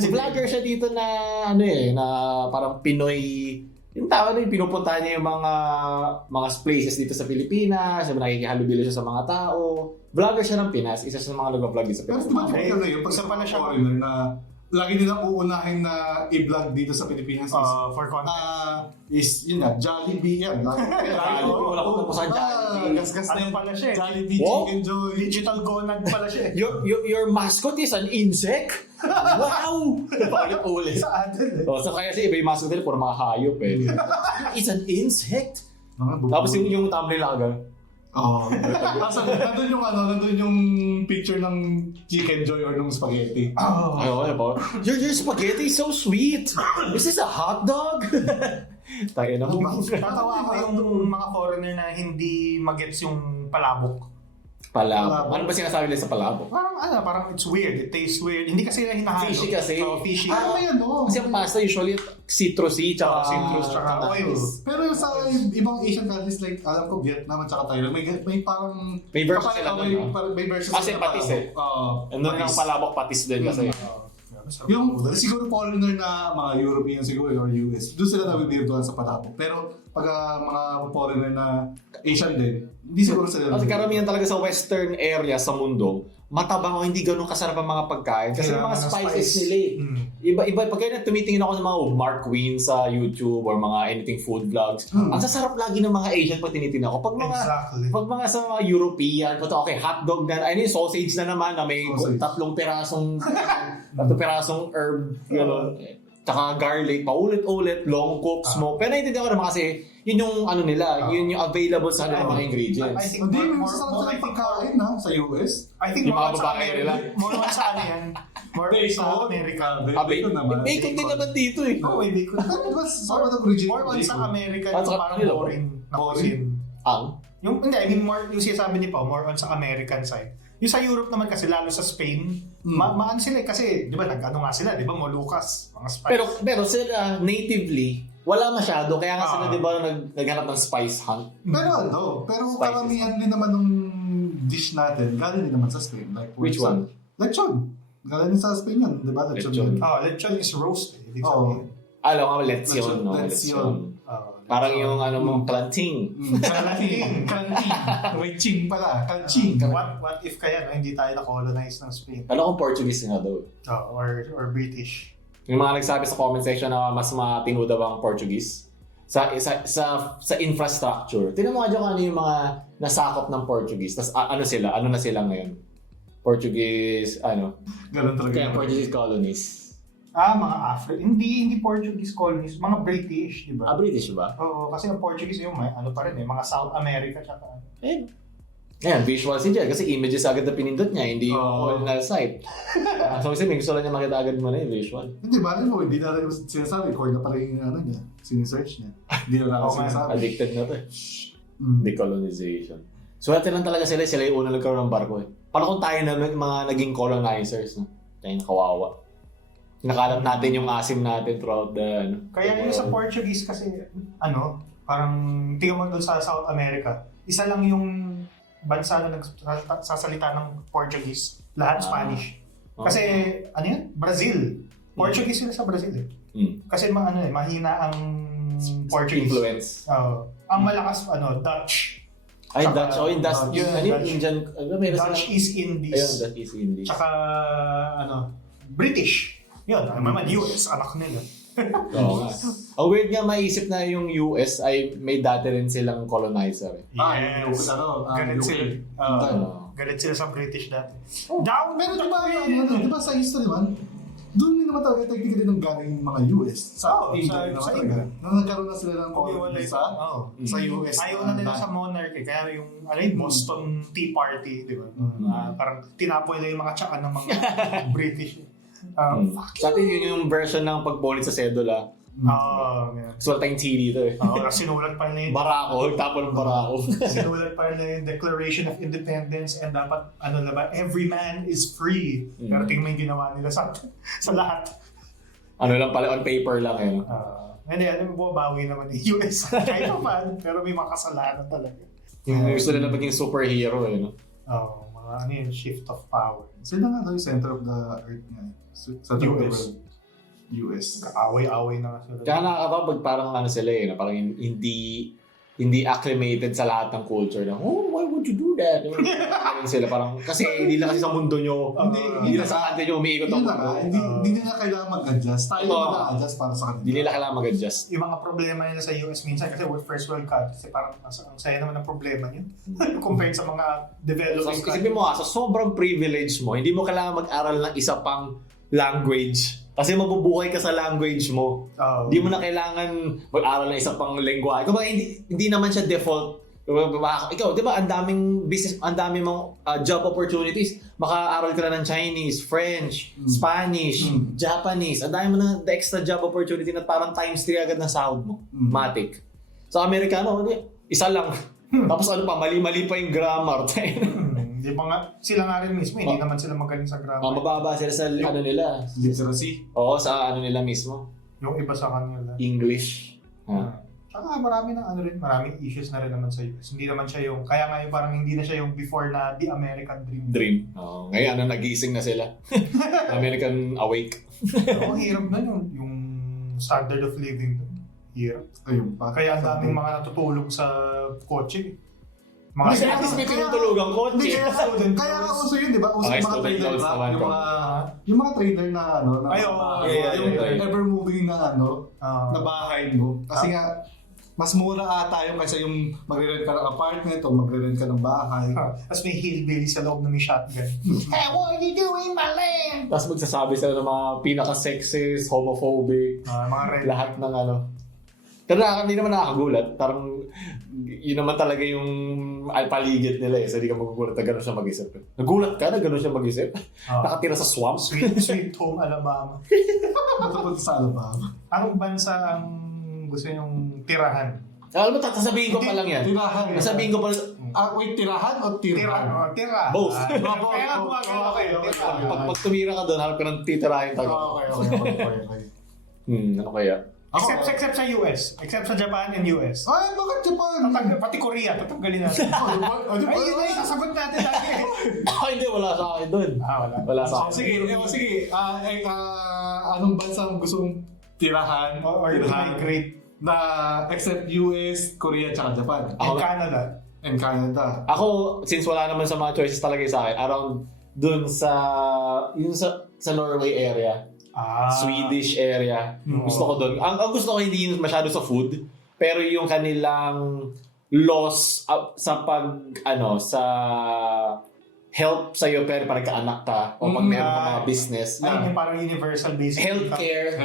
Vlogger siya dito na na parang Pinoy. Yung tao yung pinupuntahan niya yung mga places dito sa Pilipinas, nakikihalubilo siya sa mga tao. Vlogger siya ng Pinas, isa sa mga nag-vlog dito sa Pinas. Pero diba yun, pag sa pala siya foreigner na lagi nilang uunahin na i-vlog dito sa Pilipinas for content. Is yun nga, Jollibee yan. Wala ko tapos sa Jollibee. Gasgas na Ano pala siya eh? Jollibee Chicken Joy. Digital gonad pala siya eh. Your mascot is an insect? Wow! Ulit-ulit. Sa atin eh. So kaya iba yung mascot nila, puro mga hayop eh. It's an insect? Tapos yung thumbnail agad. Nandun yung picture ng Chicken Joy or ng spaghetti. Your spaghetti is so sweet. Is this a hot dog? Tayo na mo. Tatawa ako yung mga foreigner na hindi magets yung palabok. Palabok. Ano ba sinasabi nila sa palabok? Parang it's weird. It tastes weird. Hindi kasi nila hinahalo. Fishy kasi. Fishy. Kasi ang pasta usually citrusy citrus tsaka oil. Pero yung sa ibang Asian countries like alam ko Vietnam at saka Thailand, may parang may version sila doon. May version kasi patis eh. Ano yung palabok patis din kasi. Yung siguro foreigner na mga European siguro or US, doon sila nabibirtuhan sa palabok. Pero pag mga foreigner na Asian din, hindi siguro sila. Kasi karamihan talaga sa western area sa mundo, matabang o hindi ganun kasarap ang mga pagkain. Kasi yung mga spices nila eh. Iba, pag kaya tumitingin ako ng mga Mark Queen sa YouTube or mga anything food vlogs, ang sasarap lagi ng mga Asian pag tinitingnan ko. Pag mga sa mga European, okay, hotdog na, sausage na naman na may tatlong pirasong herb, gano'n. Tsaka garlic, paulit-ulit, long cook, smoke. Pero naiintindihan ko naman kasi yun yung nila, yun yung available sa kanilang mga ingredients. I think hindi, may masasarap sila pagkain sa US. I think yung mga babae nila. More on sa ano yan? More on sa America. Bacon naman. Bacon din naman dito eh. May bacon. More on sa America, parang boring na cuisine. Hindi, more yung sinasabi ni Pao, more on sa American side. Yung sa Europe naman kasi, lalo sa Spain, maano sila kasi, di ba, nag-ano nga sila, di ba, Molucas, mga spice. Pero sila natively, wala masyado. Kaya nga sila, Ah. di ba, naghanap ng spice hunt. Pero Spices. karamihan din naman ng dish natin, galing din naman sa Spain. Like, for Which one? Lechon. Galing din sa Spain yan, di ba? Lechon. Lechon is roast. Ibig Oo. sabihin. Alam nga, let's Lechon, yun. No? let's Let's yun. yun. Parang yung mong planting. Kanting. May ching pala. Kanching. What if kaya hindi tayo na-colonize ng Spain? Alam ko Portuguese nga daw. Or British? Yung mga nagsabi sa comment section na mas matino daw ang Portuguese sa infrastructure. Tingnan mo nga dyan kung ano yung mga nasakop ng Portuguese. Tapos ano na sila ngayon? Portuguese, Ganun talaga. kaya Portuguese colonies. Mga hindi Portuguese colonies, mga British, di ba? British ba? Oo, kasi ang Portuguese yung pa rin mga South America tsaka. Ayan, visual si Jed kasi images agad na pinindot niya, hindi yung colonial site. So kasi gusto lang niya makita agad mo na yung visual. Hindi ba? Hindi na rin sinasabi. Cord na pala yung niya. Sinesearch niya. Hindi na lang sinasabi. Addicted na to eh. Decolonization. So dati lang talaga sila yung una nagkaroon ng barko eh. Paano kung tayo na mga naging colonizers, no? Tayo na kawawa. Nakalat natin yung asim natin throughout the... Kaya yung sa Portuguese kasi, parang tingnan mo doon sa South America, isa lang yung bansa na nagsasalita ng Portuguese, lahat Spanish. Kasi, Brazil. Portuguese sila sa Brazil eh. Kasi mahina ang Portuguese. Influence. Ang malakas, Dutch. Ay, Tsaka, Dutch. Dutch. Yung Indian... Dutch East Indies. Ayun, Dutch East Indies. Tsaka, British. Yun, naman US, anak nila. Oo nga. Ang weird nga maisip na yung US ay may dati rin silang colonizer eh. Galit sila. Galit sila sa British dati. Down! Pero di ba sa history man, doon din naman talaga technically nung galing yung mga US. Sa England naman talaga. Nung nagkaroon na sila ng colony sa US. Ayaw na nila sa monarchy. Kaya yung Boston Tea Party, di ba? Parang tinapoy nila yung mga tsakan ng mga British. Sa atin yun yung version ng pagbolit sa sedula. Sulat tayong T dito eh. Sinulat pa nila Barako, tapon ng barako. sinulat pa nila yung Declaration of Independence and dapat, every man is free. Pero tingnan mo yung ginawa nila sa lahat. Ano lang pala, on paper lang eh. Hindi, bumabawi naman yung US. Kahit naman, pero may mga kasalanan talaga. Yung gusto nila maging superhero eh. No? Yung shift of power. Sila nga daw yung center of the earth nga. Sa US. US. Kaaway-away na nga sila. Kaya nakakatawa parang sila eh. Parang hindi acclimated sa lahat ng culture na, why would you do that? Parang sila parang, kasi hindi lang kasi sa mundo nyo. Hindi lang sa kanto nyo umiikot ang mundo. Hindi nila kailangan mag-adjust. Tayo mag-adjust para sa kanila. Hindi nila kailangan mag-adjust. Yung mga problema nila sa US minsan kasi we're first world country. Kasi parang ang saya naman ng problema niyo. Compared sa mga developing So, isipin mo sa sobrang privilege mo, hindi mo kailangan mag-aral ng isa pang language. Kasi mabubuhay ka sa language mo. Hindi mo na kailangan mag-aral ng isa pang lengguwahe. Kung hindi naman siya default. Ikaw, di ba, ang daming business, ang daming mga job opportunities. Makaaral ka na ng Chinese, French, Spanish, Japanese. Ang dami mo na the extra job opportunity na parang times 3 agad na sahod mo. Matic. Sa Amerikano, isa lang. Tapos mali-mali pa yung grammar. Di ba nga, sila nga rin mismo, hindi naman sila magaling sa grammar. Mababa sila sa nila. Literacy. Oo, sa nila mismo. Yung iba sa kanila. English. Saka maraming issues na rin naman sa US. Hindi naman siya yung, kaya nga yung parang hindi na siya yung before na the American Dream. Oo. Ngayon, nagising na sila. American awake. Ang hirap na yung standard of living. Hirap. Ayun pa. Kaya ang daming mga natutulog sa kotse. Kasi at least may tinutulugang kotse. Kaya nga uso yun, di ba? Uso yung mga trader ba? Yung mga trader na yung ever moving na na bahay mo. Kasi nga, mas mura ata yung kaysa yung magre-rent ka ng apartment o magre-rent ka ng bahay. Tapos may hillbilly sa loob na may shotgun. Hey, what are you doing, my land? Tapos magsasabi sila ng mga pinaka-sexist, homophobic, mga red. lahat ng Pero hindi naman nakakagulat. Parang yun naman talaga yung paligid nila eh. So hindi ka magugulat na gano'n siya mag-isip. Nagulat ka na gano'n siya mag-isip? Nakatira sa swamp? Sweet home Alabama. Matapunta sa Alabama. Anong bansa ang gusto niyong tirahan? Alam mo, sasabihin ko pa lang yan. Tirahan. Sasabihin ko pa wait, tirahan o tirahan? Tira. Both. Kaya gumagano kayo. Pag tumira ka doon, harap ka ng titirahin tayo. Okay. Ano kaya? Except sa US. Except sa Japan and US. Ay, bakit Japan? Pati Korea, tatanggalin natin. Ay, yun na isasagot natin lagi. Hindi, wala sa akin doon. Wala. Wala sa akin. Sige. Anong bansa ang gusto mong tirahan? Or migrate. Na except US, Korea, tsaka Japan. And Canada. And Canada. Ako, since wala naman sa mga choices talaga sa akin, around doon sa Norway area. Swedish area. Gusto ko doon. Ang gusto ko hindi yun masyado sa food, pero yung kanilang laws sa sa help sa iyo pero pag nagkaanak ka o pag meron ka mga business. Yung parang universal basic Healthcare.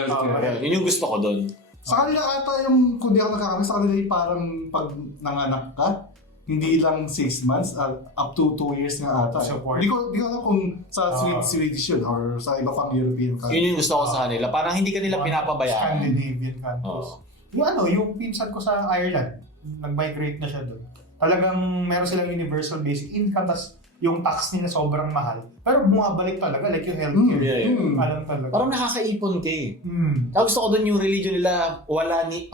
Yun yung gusto ko doon. Sa kanila ata yung, kung di ako nagkakamali, sa kanila yung parang pag nanganak ka, hindi lang 6 months, up to 2 years nga ata. Support. Di ko alam kung sa Swedish yun or sa iba pang European country. Yun yung gusto ko sa kanila. Parang hindi ka nila pinapabayaan. Scandinavian countries. Yung pinsan ko sa Ireland, nag-migrate na siya doon. Talagang meron silang universal basic income, tas yung tax nila sobrang mahal. Pero bumabalik talaga, like yung healthcare. Alam talaga. Parang nakakaipon ka eh. Tapos Gusto ko doon yung religion nila,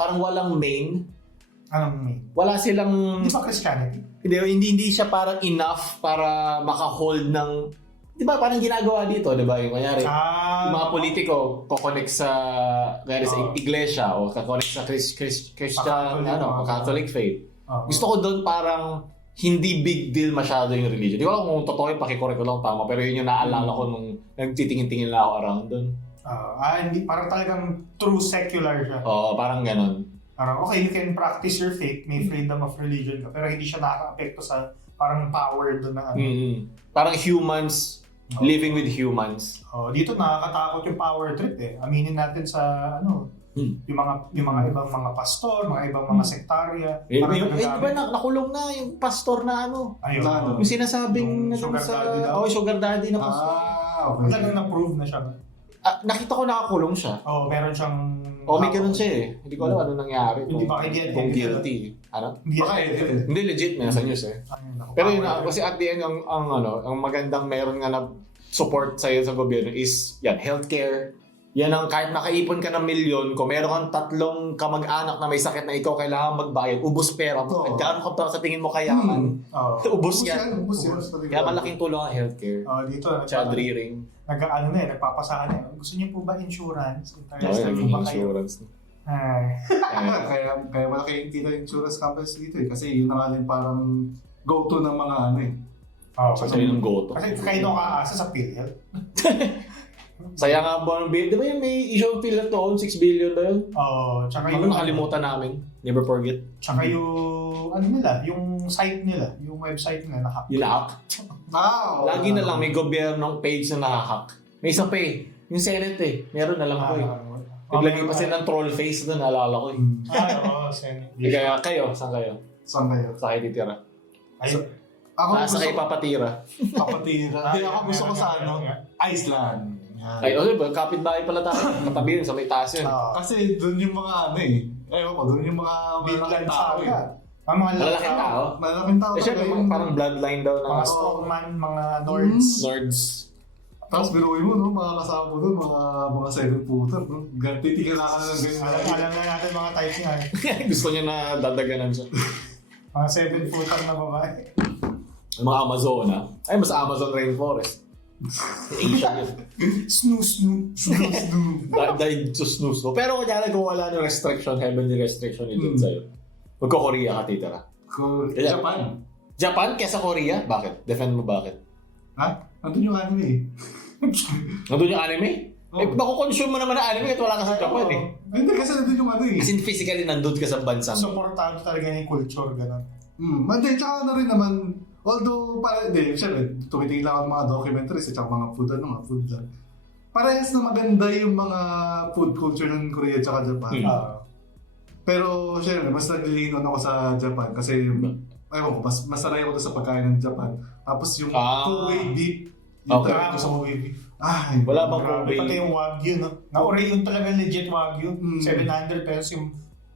parang walang main. anong may? Wala silang... Di ba Christianity? Hindi siya parang enough para maka-hold ng... Di ba parang ginagawa dito, di ba? Yung kanyari, yung mga politiko, kokonek sa iglesia o kakonek sa Christian, Catholic faith. Gusto ko doon parang hindi big deal masyado yung religion. Di ko alam kung totoo yung pakikorek ko lang tama, pero yun yung naalala ko nung nagtitingin-tingin lang ako around doon. Hindi, parang talagang true secular siya. Oo, parang ganon. Parang, okay, you can practice your faith, may freedom of religion ka, pero hindi siya nakaka-apekto sa parang power doon na Parang humans, living with humans. Dito nakakatakot yung power trip eh. Aminin natin sa yung mga ibang mga pastor, mga ibang mga sektarya. Di ba nakulong na yung pastor na Ayun. yung sinasabing sugar daddy na pastor. Okay. Talagang na-prove na siya ba? Nakita ko nakakulong siya. Meron siyang... May ganun siya eh. Hindi ko alam ano nangyari. Hindi ba kung guilty. Ano? Hindi legit na sa news eh. Pero yun kasi at the end ang magandang meron nga na support sa'yo sa gobyerno is healthcare. Yan ang kahit nakaipon ka ng milyon, kung meron kang 3 kamag-anak na may sakit na ikaw kailangan magbayad, ubos pera mo. At gaano ka pa sa tingin mo kayaman? Ubos yan. Kaya malaking tulong ang healthcare. Dito, child rearing. Nagpapasahan na. Gusto niyo po ba insurance? Insurance. Kaya malaki kita yung insurance companies dito eh. Kasi yun na nga din parang go-to ng mga Kasi yun ang go-to. Kasi kayo nakaasa sa PhilHealth. Saya nga ba ng bill? Di ba yung may issue PhilHealth doon? 6 billion na yun? Tsaka yung... nakalimutan namin. Never forget. Tsaka yung... yung site nila. Yung website nila na-hack. Yung hack? Lagi na lang may gobyernong page na na-hack. May isa pa eh. Yung Senate eh. Meron na lang ako eh. Naglagay pa sila ng troll face doon. Naalala ko eh. Senate. Kaya kayo? Saan kayo? Saan kayo titira? Nasa kayo papatira? Hindi, ako gusto ko sa Iceland. Kapit-bahay pala tayo. Katabi yun sa may taas yun. Kasi doon yung mga doon yung mga Biglan tao eh. Malalaking tao? Malalaking tao. Siyempre, parang bloodline daw na. Mga strongman, mga Nords. Tapos biruin mo, mga kasama mo doon, mga 7-footer. Titigil na ka ng ganyan. Alam na natin mga types nga. Gusto niya na dadaganan siya. Mga 7-footer na babae. Mga Amazona. Mas Amazon rainforest. Asian yun. Snoo. Dahil to snooze. Pero kunyari kung wala ng restriction, heavenly restriction yun sa'yo. Magko-Korea ka titira. Japan kesa Korea? Bakit? Defend mo bakit? Nandun yung anime eh. Nandun yung anime? Makukonsume mo naman ang anime kahit wala ka sa Japan eh. Hindi kasi nandun yung As in physically nandun ka sa bansang. Supportado talaga yung culture, gano'n. Hindi, tsaka na rin naman, although, syempre, tumitingin lang ako ng mga documentaries at mga food vlog. Parehas na maganda yung mga food culture ng Korea at Japan. Pero, syempre, mas naglilinon ako sa Japan kasi, mas sanay ako sa pagkain ng Japan. Tapos yung Kobe beef, yung talaga sa Kobe beef. Wala bang Kobe? Pati yung Wagyu, no? Yung talaga legit Wagyu. 700 pesos yung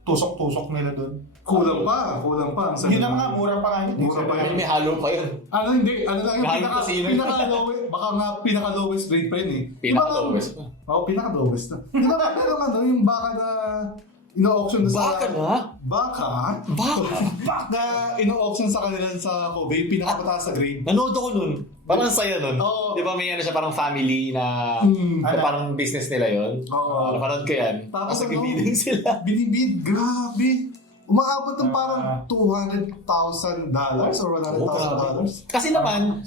tusok-tusok nila doon. Kulang pa. Ang Yun na nga, mura pa nga yun. Mura pa May yun. halo pa yun. Hindi. Ano lang yung Kahit casino. pinaka-lowest, baka nga pinaka-lowest grade pa yun eh. Pinaka-lowest pa. Oo, pinaka-lowest na. Di ba ano, yung baka na ino-auction na sa... Baka na? Baka? Na ino-auction sa kanila sa Kobe, yung pinakamataas sa grade. Nanood ako nun. Parang saya nun. Oo. Di ba may ano siya, parang family na Ano? parang business nila yun? Oo. Napanood ko yan. Tapos Tapos ano? nag-bidding sila. Binibid, grabe. Umaabot ng parang $200,000 or $100,000. Kasi naman,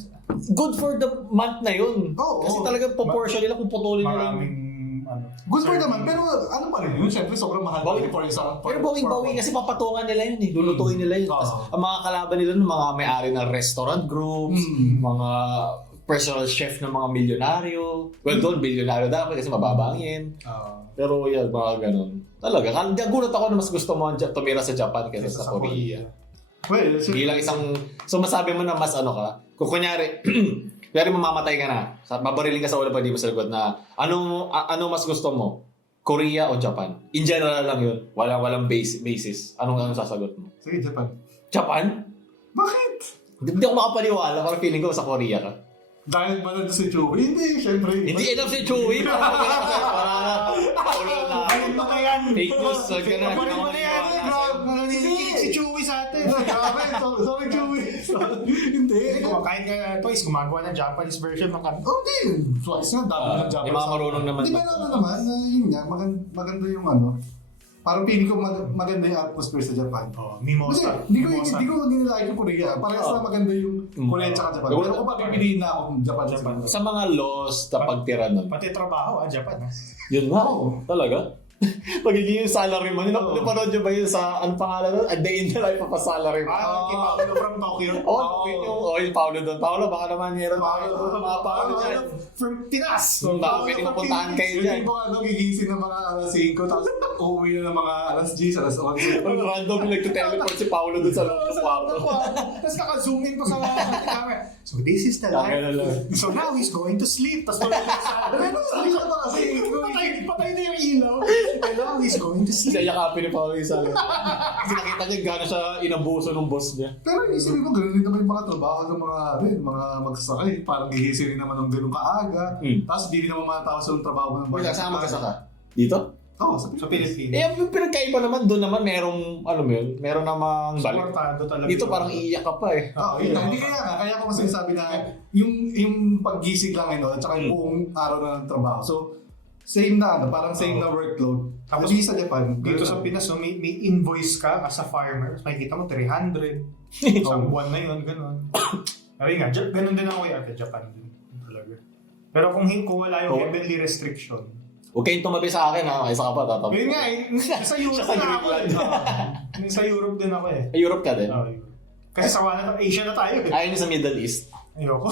good for the month na yun. Oo. Kasi talagang proportion nila kung putulin nila. Maraming ano. Good for naman, pero ano pa rin yun? Siyempre, sobrang mahal Bawi- for isang... Pero bawing-bawi kasi papatungan nila yun eh. Lulutuin nila yun. Oo. Tapos ang mga kalaban nila ng mga may-ari ng restaurant groups, mga personal chef ng mga milyonaryo. Well, doon, bilyonaryo dapat kasi mababangin. Pero yan, mga ganun. Talaga, gulat ako na mas gusto mo tumira sa Japan kaysa sa Korea. Well, Bilang isang, so masabi mo na mas ano ka, kung kunyari, kunyari mamamatay ka na, babariling ka sa ulo pa, di mo sagot na, ano mas gusto mo? Korea o Japan? In general lang yun, walang basis. Anong sasagot mo? sige, Japan. Japan? Bakit? Hindi ako makapaniwala, parang feeling ko sa Korea ka. Dahil ba nandun si Chewie? Hindi, syempre. Hindi enough si Chewie, parang wala na. Ulo na. Ayun pa yan. Fake news, wag ka na. Paparin mo na yan. Naninig si Chewie sa atin. Grabe, sorry Chewie. Hindi. Kahit Toys, gumagawa ng Japanese version ng kanta. Oh, hindi. Twice na, dami ng Japan. Yung mga marunong naman. Di ba naman, yun nga, maganda yung ano. Parang feeling ko maganda yung atmosphere sa Japan. Kasi Mimosa. hindi ko nilike yung Korea. Parehas na maganda yung Korea at Japan. Pero kung papipiliin na ako ng Japan. Sa mga laws na pagtira nun. Pati trabaho, Japan. Yun nga. Oo. Talaga? Pagiging yung salary mo. Napanood nyo ba yun sa, anong pangalan nun? A Day in the Life of a Salary mo. Kay Paolo from Tokyo. Yung Paolo doon. Paolo, baka naman meron mga Paolo dyan. From Pinas. Baka pwede mapuntahan kayo dyan. Hindi po gigising ng mga alas 5, tapos uuwi na ng mga alas 10, alas 11. Random nagte-teleport si Paolo doon sa loob ng kwarto. Tapos naka-zoom in po sa camera. So this is the life. So now he's going to sleep. Tapos tulog na sa... Sabi ko ba kasi, Patay na yung ilaw. And now he's going to sleep. Kasi yakapin ni Paolo yung salary. Kasi nakita niya gano'n siya inabuso ng boss niya. pero isipin mo, gano'n din naman yung mga trabaho ng mga magsasakay. Parang gigising rin naman ng gano'ng kaaga. Tapos di rin naman matapos yung trabaho ng Wait, saan ka? Dito? Oo, Sa Pilipinas. Eh, yung pinagkaiba naman doon naman merong, ano mo yun, meron namang balik. Supportado talaga. Dito parang iiyak ka pa eh. Oo, yun lang. Hindi kaya ko kasi sabi na yung paggising lang at saka yung buong araw na ng trabaho. So, same na parang same na workload. Tapos sa Japan, Dito sa Pinas, so may invoice ka as a farmer. Makikita mo 300. Isang buwan na yun, ganun. Sabi nga, ganun din ako kay Japan din. Talaga. Pero kung wala yung heavily restriction. Huwag kayong tumabi sa akin ha, isa ka pa tatabi. Yun nga eh, sa Europe Sa din ako eh. Greenland. Sa Europe din ako eh. Europe ka din? Europe. Kasi sa Asia na tayo eh. Ayaw niyo sa Middle East. Ayoko.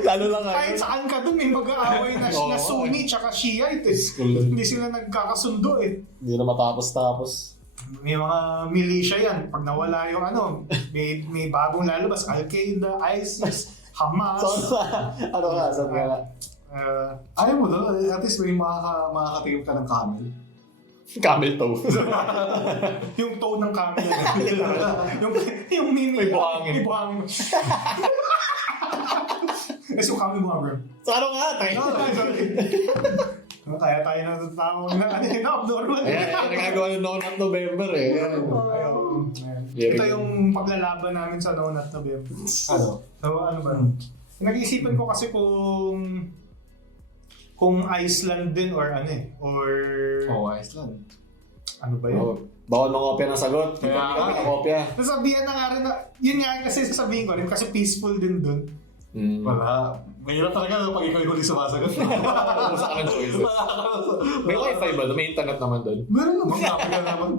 Lalo lang Kahit saan ka dun, may mag-aaway na Sunni tsaka Shiite eh. Hindi sila nagkakasundo eh. Hindi na matapos-tapos. May mga militia yan. Pag nawala yung may bagong lalabas. Al-Qaeda, ISIS, Hamas. So, ano ka? Saan ka? ayaw mo doon, at least may makakatingin ka ng camel. Camel toe. Yung toe ng camel. yung May buhangin. May buhangin. Kasi yung camel buhangin. So ano nga? Kaya tayo natatawag na abnormal. Ayan, nagagawa ng Donut November eh. Ito yung paglalaban namin sa Donut November. Ano? So ano ba? Nag-iisipan ko kasi kung Iceland din or Iceland. ano ba yun? Bawal mangopya ng sagot. Kaya nga eh. Kopya. Nasabihan na nga rin na, yun nga kasi sasabihin ko rin kasi peaceful din dun. Wala. Mahirap talaga pag ikaw yung huli sumasagot. Kumusta ka ng choices? May wifi ba? May internet naman doon. Meron naman. Sabi ka naman.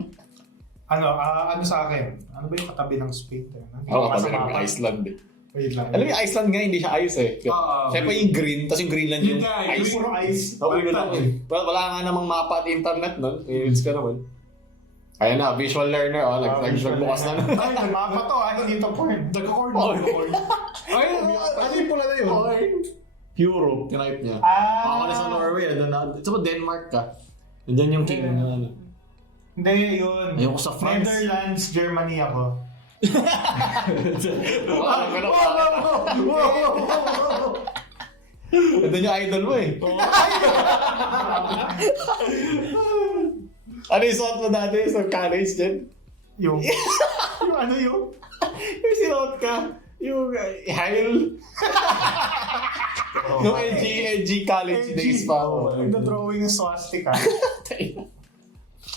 Ano sa akin? Ano ba yung katabi ng Spain? Ako katabi ng Iceland eh. Wait lang. Alam mo yung Iceland nga, hindi siya ayos eh. Siyempre yung green, tapos yung Greenland yung Yun nga, ice. Puro ice. Ulo lang eh. Wala nga namang mapa at internet nun. It's ka naman. Ayan na, visual learner. Nagbukas na. Ay, nagmapa to hindi to porn. Nagko-cord. Ay, Ano yung pula na yun? Europe, tinype niya. Ako na sa Norway. Sa Denmark ka. Nandiyan yung king na ano. Hindi, yun. Ayoko sa France. Netherlands, Germany ako. Ito yung idol mo eh. Ano yung suot mo dati sa college din? Yung ano yung? Yung sinuot ka? Yung Heil? Yung LG college days pa. Nagda-drawing ng swastika.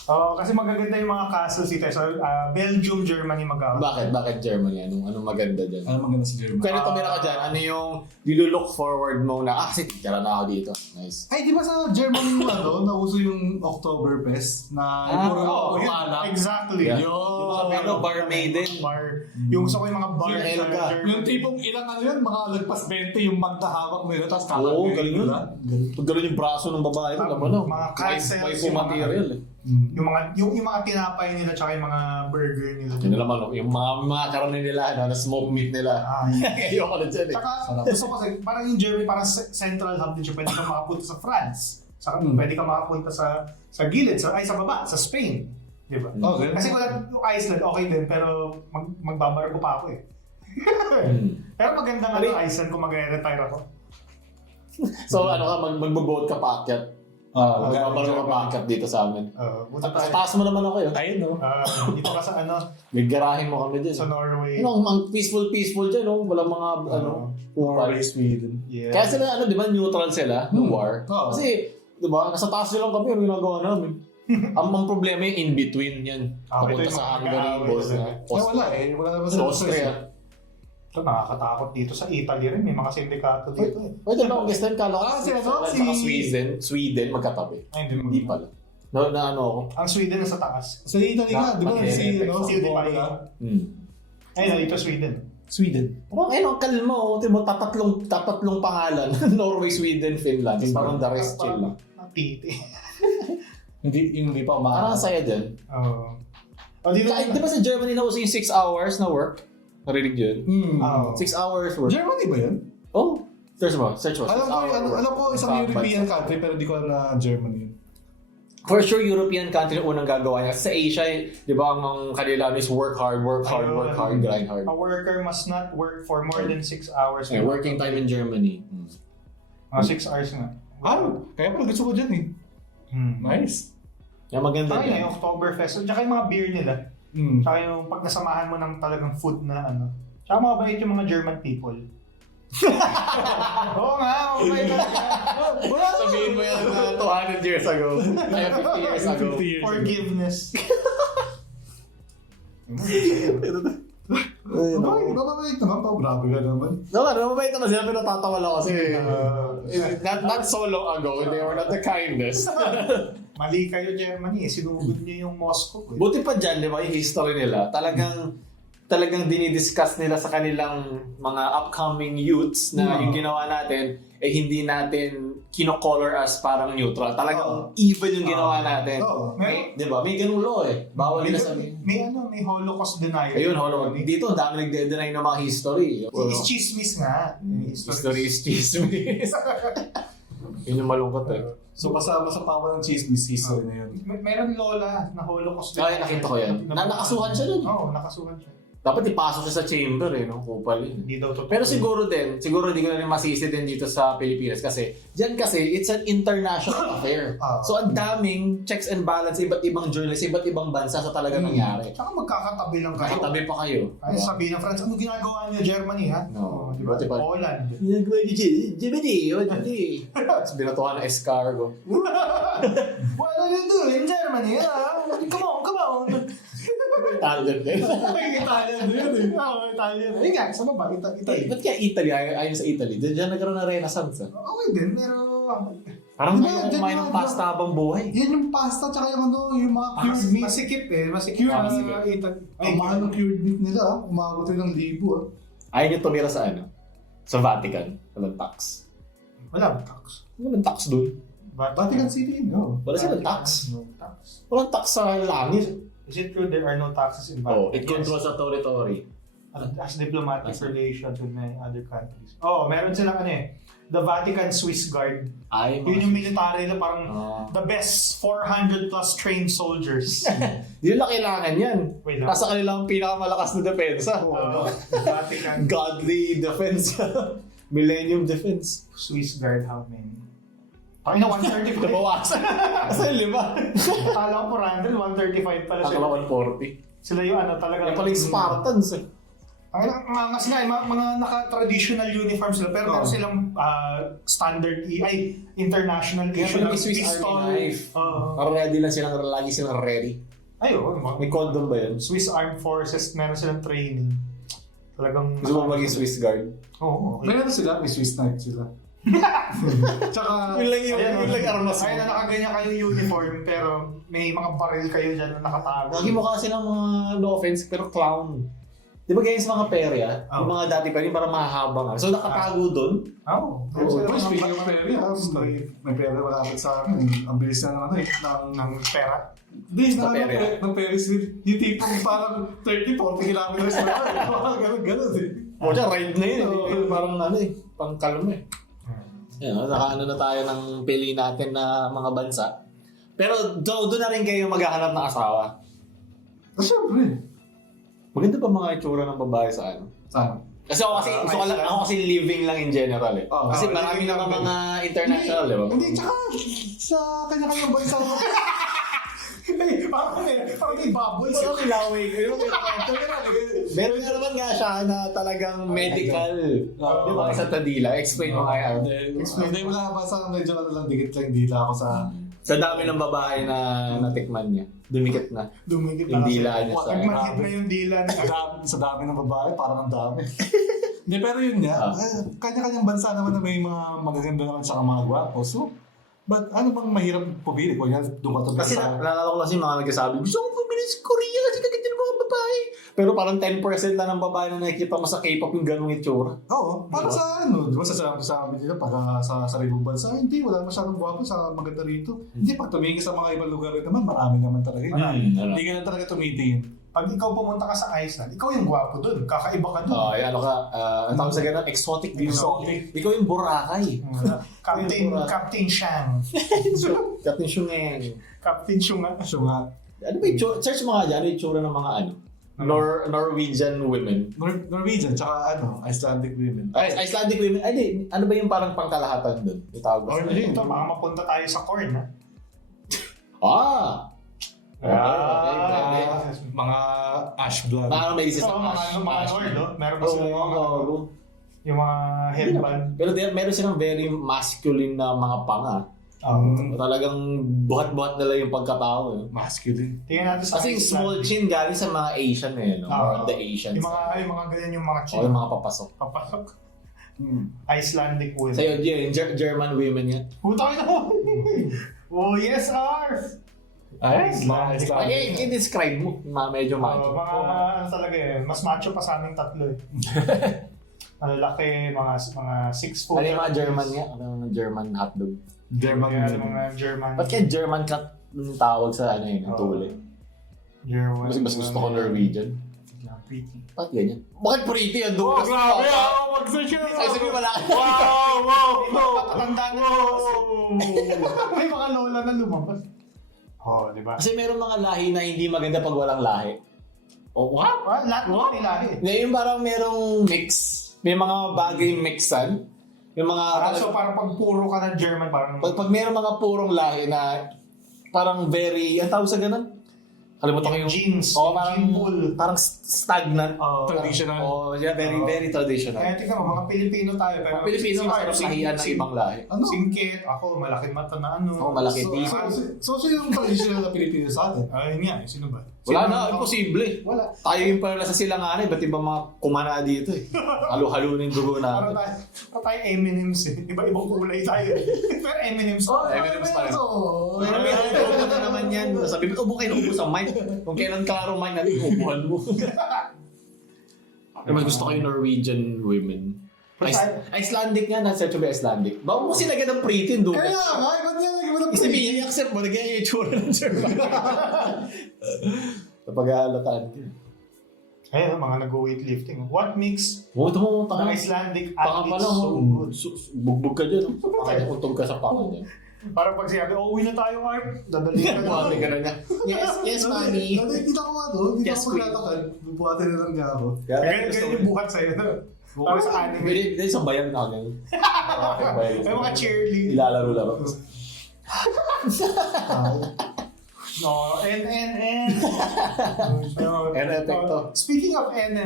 Kasi magaganda yung mga castles dito. So, Belgium, Germany Bakit? Bakit Germany? Anong maganda dyan? Ano maganda sa German? Kaya tumira ka dyan, ano yung nilulook forward mo na, kasi tira na ako dito. Nice. Ay, di ba sa Germany yung nauso yung Oktoberfest na puro alak? Exactly. Yeah. Yung Yung bar maiden. Yung gusto ko yung mga bar Yung sa Elga. Germany. yung tipong ilang ano yun, mga lagpas 20 yung magkahawak mo yun, tapos Oo, kalat galing yun. Pag gano'n yung braso ng babae, alam mo no? Mga castles, May yung mga- material eh. Yung mga tinapay nila tsaka yung mga burger nila. Yun na naman, yung mga karne nila, na smoke meat nila. Ayoko na dyan eh. Tsaka gusto ko kasi, parang yung Germany, parang central hub din siya. Pwede ka makapunta sa France. Pwede ka makapunta sa gilid, sa baba, sa Spain. Di ba? Okay. Kasi kung yung Iceland, okay din, pero magbabarko pa ako eh. Pero maganda nga yung Iceland kung magre-retire ako. So ano ka, magbo-boat ka paakyat. Magbabarko ka paakyat dito sa amin. Buta Sa tayo. taas mo naman ako yun. Ayun, no? Dito ka sa Gagarahin mo kami dyan. sa Norway. Ang peaceful dyan, no? Walang mga, Norway, Sweden. Yeah. Kaya sila, di ba, neutral sila nung war? Oo. Kasi, di ba, nasa taas lang kami, yung ginagawa namin. ang problema yung in-between yan. Ito Papunta yung sa mga Hungary, mag-aaway Bosnia. Ay, wala eh. Wala naman Sa Austria. Ito, nakakatakot dito sa Italy rin. May mga sindikato dito eh. Pwede ba, guest time, kala ko. Si ano? Saka Sweden, magkatabi. Ay, Hindi pala. Na ano ako. Ang Sweden nasa taas. Sa Italy nga, di ba? Okay. Si Bola. Ayun, dito Sweden. Sweden. Parang ayun, ang kalma oh. Diba, tatatlong pangalan. Norway, Sweden, Finland. Tapos parang the rest chill lang. Titi. Hindi pa Parang umakas. ang saya dyan. Oo. Dito, Di ba sa Germany na uso yung 6 hours na work? Narinig yun? 6 hours work. Germany ba yun? Oh, search mo. Alam ko isang European country pero di ko alam na Germany yun. For sure, European country ang unang gagawa niya. Sa Asia, di ba, ang kanila is work hard, grind hard. a worker must not work for more than 6 hours. Okay, working time in Germany. Mga 6 hours nga. Kaya pala gusto ko dyan eh. Nice. Yung maganda Saka yun, dyan. yung Oktoberfest. Tsaka yung mga beer nila. Tsaka yung pag nasamahan mo ng talagang food na ano. Tsaka mabait yung mga German people. Oo nga, mabait ka. Sabihin mo yan na 200 years ago. Ay, 50 years ago. Forgiveness. Mababait naman pa, grabe ka naman. Mabait naman sila, pero natatawa lang kasi. Not so long ago, they were not the kindest. Mali kayo, Germany. Sinugod niyo yung Moscow. Eh. Buti pa dyan, di ba, yung history nila, talagang dinidiscuss nila sa kanilang mga upcoming youths na yung ginawa natin, hindi natin kino-color as parang neutral. Talagang evil yung ginawa natin. Di ba? May ganung law eh. Bawal nila sabihin. May Holocaust denial. Ayun, Holocaust. Dito, ang dami nagde-deny ng mga history. It's chismis nga. History is chismis. Yun yung malungkot eh. So kasama sa pawa ng chismis history na yun. Meron lola na Holocaust Ay, nakita ko yan. Nakasuhan siya dun. Oo, nakasuhan siya. Dapat ipasok siya sa chamber eh, no? Kupal yun. Hindi daw totoo. Pero siguro hindi ko na rin masisi din dito sa Pilipinas kasi diyan kasi it's an international affair. So ang daming checks and balance, iba't ibang journalists, iba't ibang bansa sa talaga nangyari. Tsaka magkakatabi lang kayo. Nakitabi pa kayo. Ay, sabihin ng France, ano ginagawa niyo Germany, ha? No. Di ba? Buti pa. Holland. Ginagawa niyo Germany, Tapos binatuhan ng escargot. What are you doing in Germany, ha? Come on. Italian din. Italian din yun eh. Oo, Italian. Ayun nga, sa baba, Italy. Ba't kaya Italy? Ayon sa Italy. Diyan nagkaroon ng renaissance. Okay din, pero... Parang Diba, may dyan kumain ng yung- pasta habang buhay. Yan yung pasta tsaka yung yung mga cured meat. Masikip eh. Masikip. Cured Italy. Ang mahal ng cured meat nila, umabot rin ng 1,000 Ayaw niyo tumira sa ano? Sa Vatican. Walang tax. Walang tax. Walang tax dun. Vatican City, no. Wala silang tax. No tax. Walang tax sa langit. Is it true there are no taxes in Oh, Vatican? it controls the territory. as diplomatic relations with many other countries. Oh, meron silang the Vatican Swiss Guard. Ay, Yun yung military na parang the best 400 plus trained soldiers. Hindi nila kailangan yan. Wait lang. Nasa kanilang pinakamalakas na depensa. Vatican Godly defense. Millennium defense. Swiss Guard, how many? Ay na, 135. Nabawasan. Kasi 5. Akala ko 400, 135 pala sila. Akala 140. Sila yung talaga. Yung pala yung Spartans eh. Ang angas nga, mga naka-traditional uniforms sila, pero meron silang standard international Kaya issue pala may ng Swiss pistol. Army knife. Ready lang silang, lagi silang ready. May condom ba yun? Swiss Armed Forces, meron silang training. Talagang... Gusto mo maging Swiss Guard? Oo. Okay. Meron sila, may Swiss knife sila. Tsaka... Yun lang armas mo. Ayun na nakaganyan kayo yung uniform, pero may mga baril kayo dyan na nakatago. Lagi mo kasi ng mga, no offense, pero clown. Di ba ganyan sa mga perya? Yung mga dati pa rin, parang mahahaba nga. So nakatago doon. Oo. Boy, speaking of pera, may pera malapit sa akin. Ang bilis na ng pera. Hindi, Sa pera. ng Ferris wheel. Yung tipong parang 30-40 kilometers na lang. Ganun eh. O dyan, ride na yun. Parang pang kalma eh. Yan, nakaano na tayo ng pili natin na mga bansa. Pero doon na rin kayo maghahanap ng asawa. Siyempre. Maganda pa mga itsura ng babae sa ano? Saan? Kasi ako kasi living lang in general eh. Kasi marami naman mga international, di ba? Hindi, tsaka sa kanya-kanyang bansa. Parang may bubbles. Parang ilawig. Meron nga naman nga siya na talagang medical. Di ba? Sa Tadila. Explain mo nga yan. Hindi mo lang basta medyo lang dikit lang dila ako sa dami ng babae na natikman niya. Dumikit na. Dumikit yung dila niya sa... Nagmahit na yung dila niya. Sa dami ng babae, parang ang dami. Hindi, pero yun nga, kanya-kanyang bansa naman na may mga magaganda naman sa mga gwapo. So, but ano bang mahirap pumili? Kung yan, doon ka Kasi naalala ko kasi mga nagsasabi, gusto ko pumili sa Korea kasi kaganda ng mga babae. Pero parang 10% na ng babae na nakikita mo sa K-pop yung ganung itsura. Oo, para sa di ba sa amin dito, pag sa sarili mong bansa, hindi, wala masyadong gwapo sa maganda rito. Hindi, pag tumingin sa mga ibang lugar rin naman, marami naman talaga. Hindi ka na talaga tumitingin. Pag ikaw pumunta ka sa Iceland, ikaw yung gwapo dun. Kakaiba ka dun. Ano ka, ang tawag sa ganun, exotic beauty. Ikaw yung Boracay. Captain Shang. Captain Shungeng. Captain Shunga. Ano ba yung search mo nga dyan, ano yung itsura ng mga Norwegian women? Norwegian, tsaka Icelandic women. Icelandic women, ano ba yung parang pangkalahatan dun? Itawag ba? Ito, baka mapunta tayo sa corn, ha? Okay. Mga ash blonde. Parang may isip Mga Nord, no? Meron pa sila yung mga headband. Pero meron silang very masculine na mga panga. Talagang buhat-buhat nila yung pagkatao. Masculine. Tingnan natin sa Kasi yung small chin galing sa mga Asian no? Or the Asians. Yung mga ganyan yung mga chin. O yung mga papasok. Icelandic women. Sa'yo, yung German women yan. Putang ina mo! Oh, yes, Arf! Icelandic. I-describe mo. Medyo macho. Mga talaga mas macho pa sa aming tatlo eh. Malalaki, mga 6 foot. Ano yung mga German nga? Ano yung German hotdog? Mga German. Ba't kaya German cut yung tawag sa tuli? German. Mas gusto ko Norwegian. Pretty. Ba't ganyan? Bakit pretty yan doon? Grabe! Mag-search yun! Ay, sabi malaki. Wow! Patanda na. May mga lola na lumabas. Di ba? Kasi meron mga lahi na hindi maganda pag walang lahi. What? Lahat mo nilahi. Ngayon parang merong mix. May mga bagay mixan. Yung mga... So parang pag puro ka ng German, parang... Pag meron mga purong lahi na parang very... Ang tawag sa ganun? Kalimutan ko yung... jeans. Parang stagnant. Traditional. Very traditional. Kaya tingnan mo, mga Pilipino tayo. Pero Mga Pilipino masarap lahian ng ibang lahi. Singkit, ako, malaking mata na malaki So, sino yung traditional na Pilipino sa atin? Ayun nga, sino ba? Wala na, imposible. Wala. Tayo yung pala sa silanganay, ba't ibang mga kumana dito eh. Halo-halo ng dugo natin. Parang tayo M&M's eh. Iba-ibang kulay tayo. Pero M&M's. M&M's tayo. Pero may ubo na naman yan. Sabi mo, ubo kayo na ubo sa mic. Kung kailan klaro mic natin, ubuhan mo. Mas gusto ko yung Norwegian women. Icelandic nga, nasa to be Icelandic. Baka mo sinaga ng pretty doon. Kaya nga, ba't niya lagi mo na Kasi i-accept mo, nagyan yung itsura ng German. Napag-aalataan ko. Ayan, mga nag-weightlifting. What makes Buto mo, ang Icelandic Paka athletes pala, so good? bugbog ka dyan. Paka untog ka sa paka niya. Parang pag sinabi, uwi na tayo, Art. Dadali ka na. Buhati ka na niya. Yes, mommy. Hindi na ako hindi Yes, ako maglalakad. Bubuhatin na lang niya ako. Ganyan yung buhat sa'yo. Para sa anime. Hindi isang bayan na kanya. May mga cheerleading. Ilalaro-laro. No, N. N epekto. Speaking of N,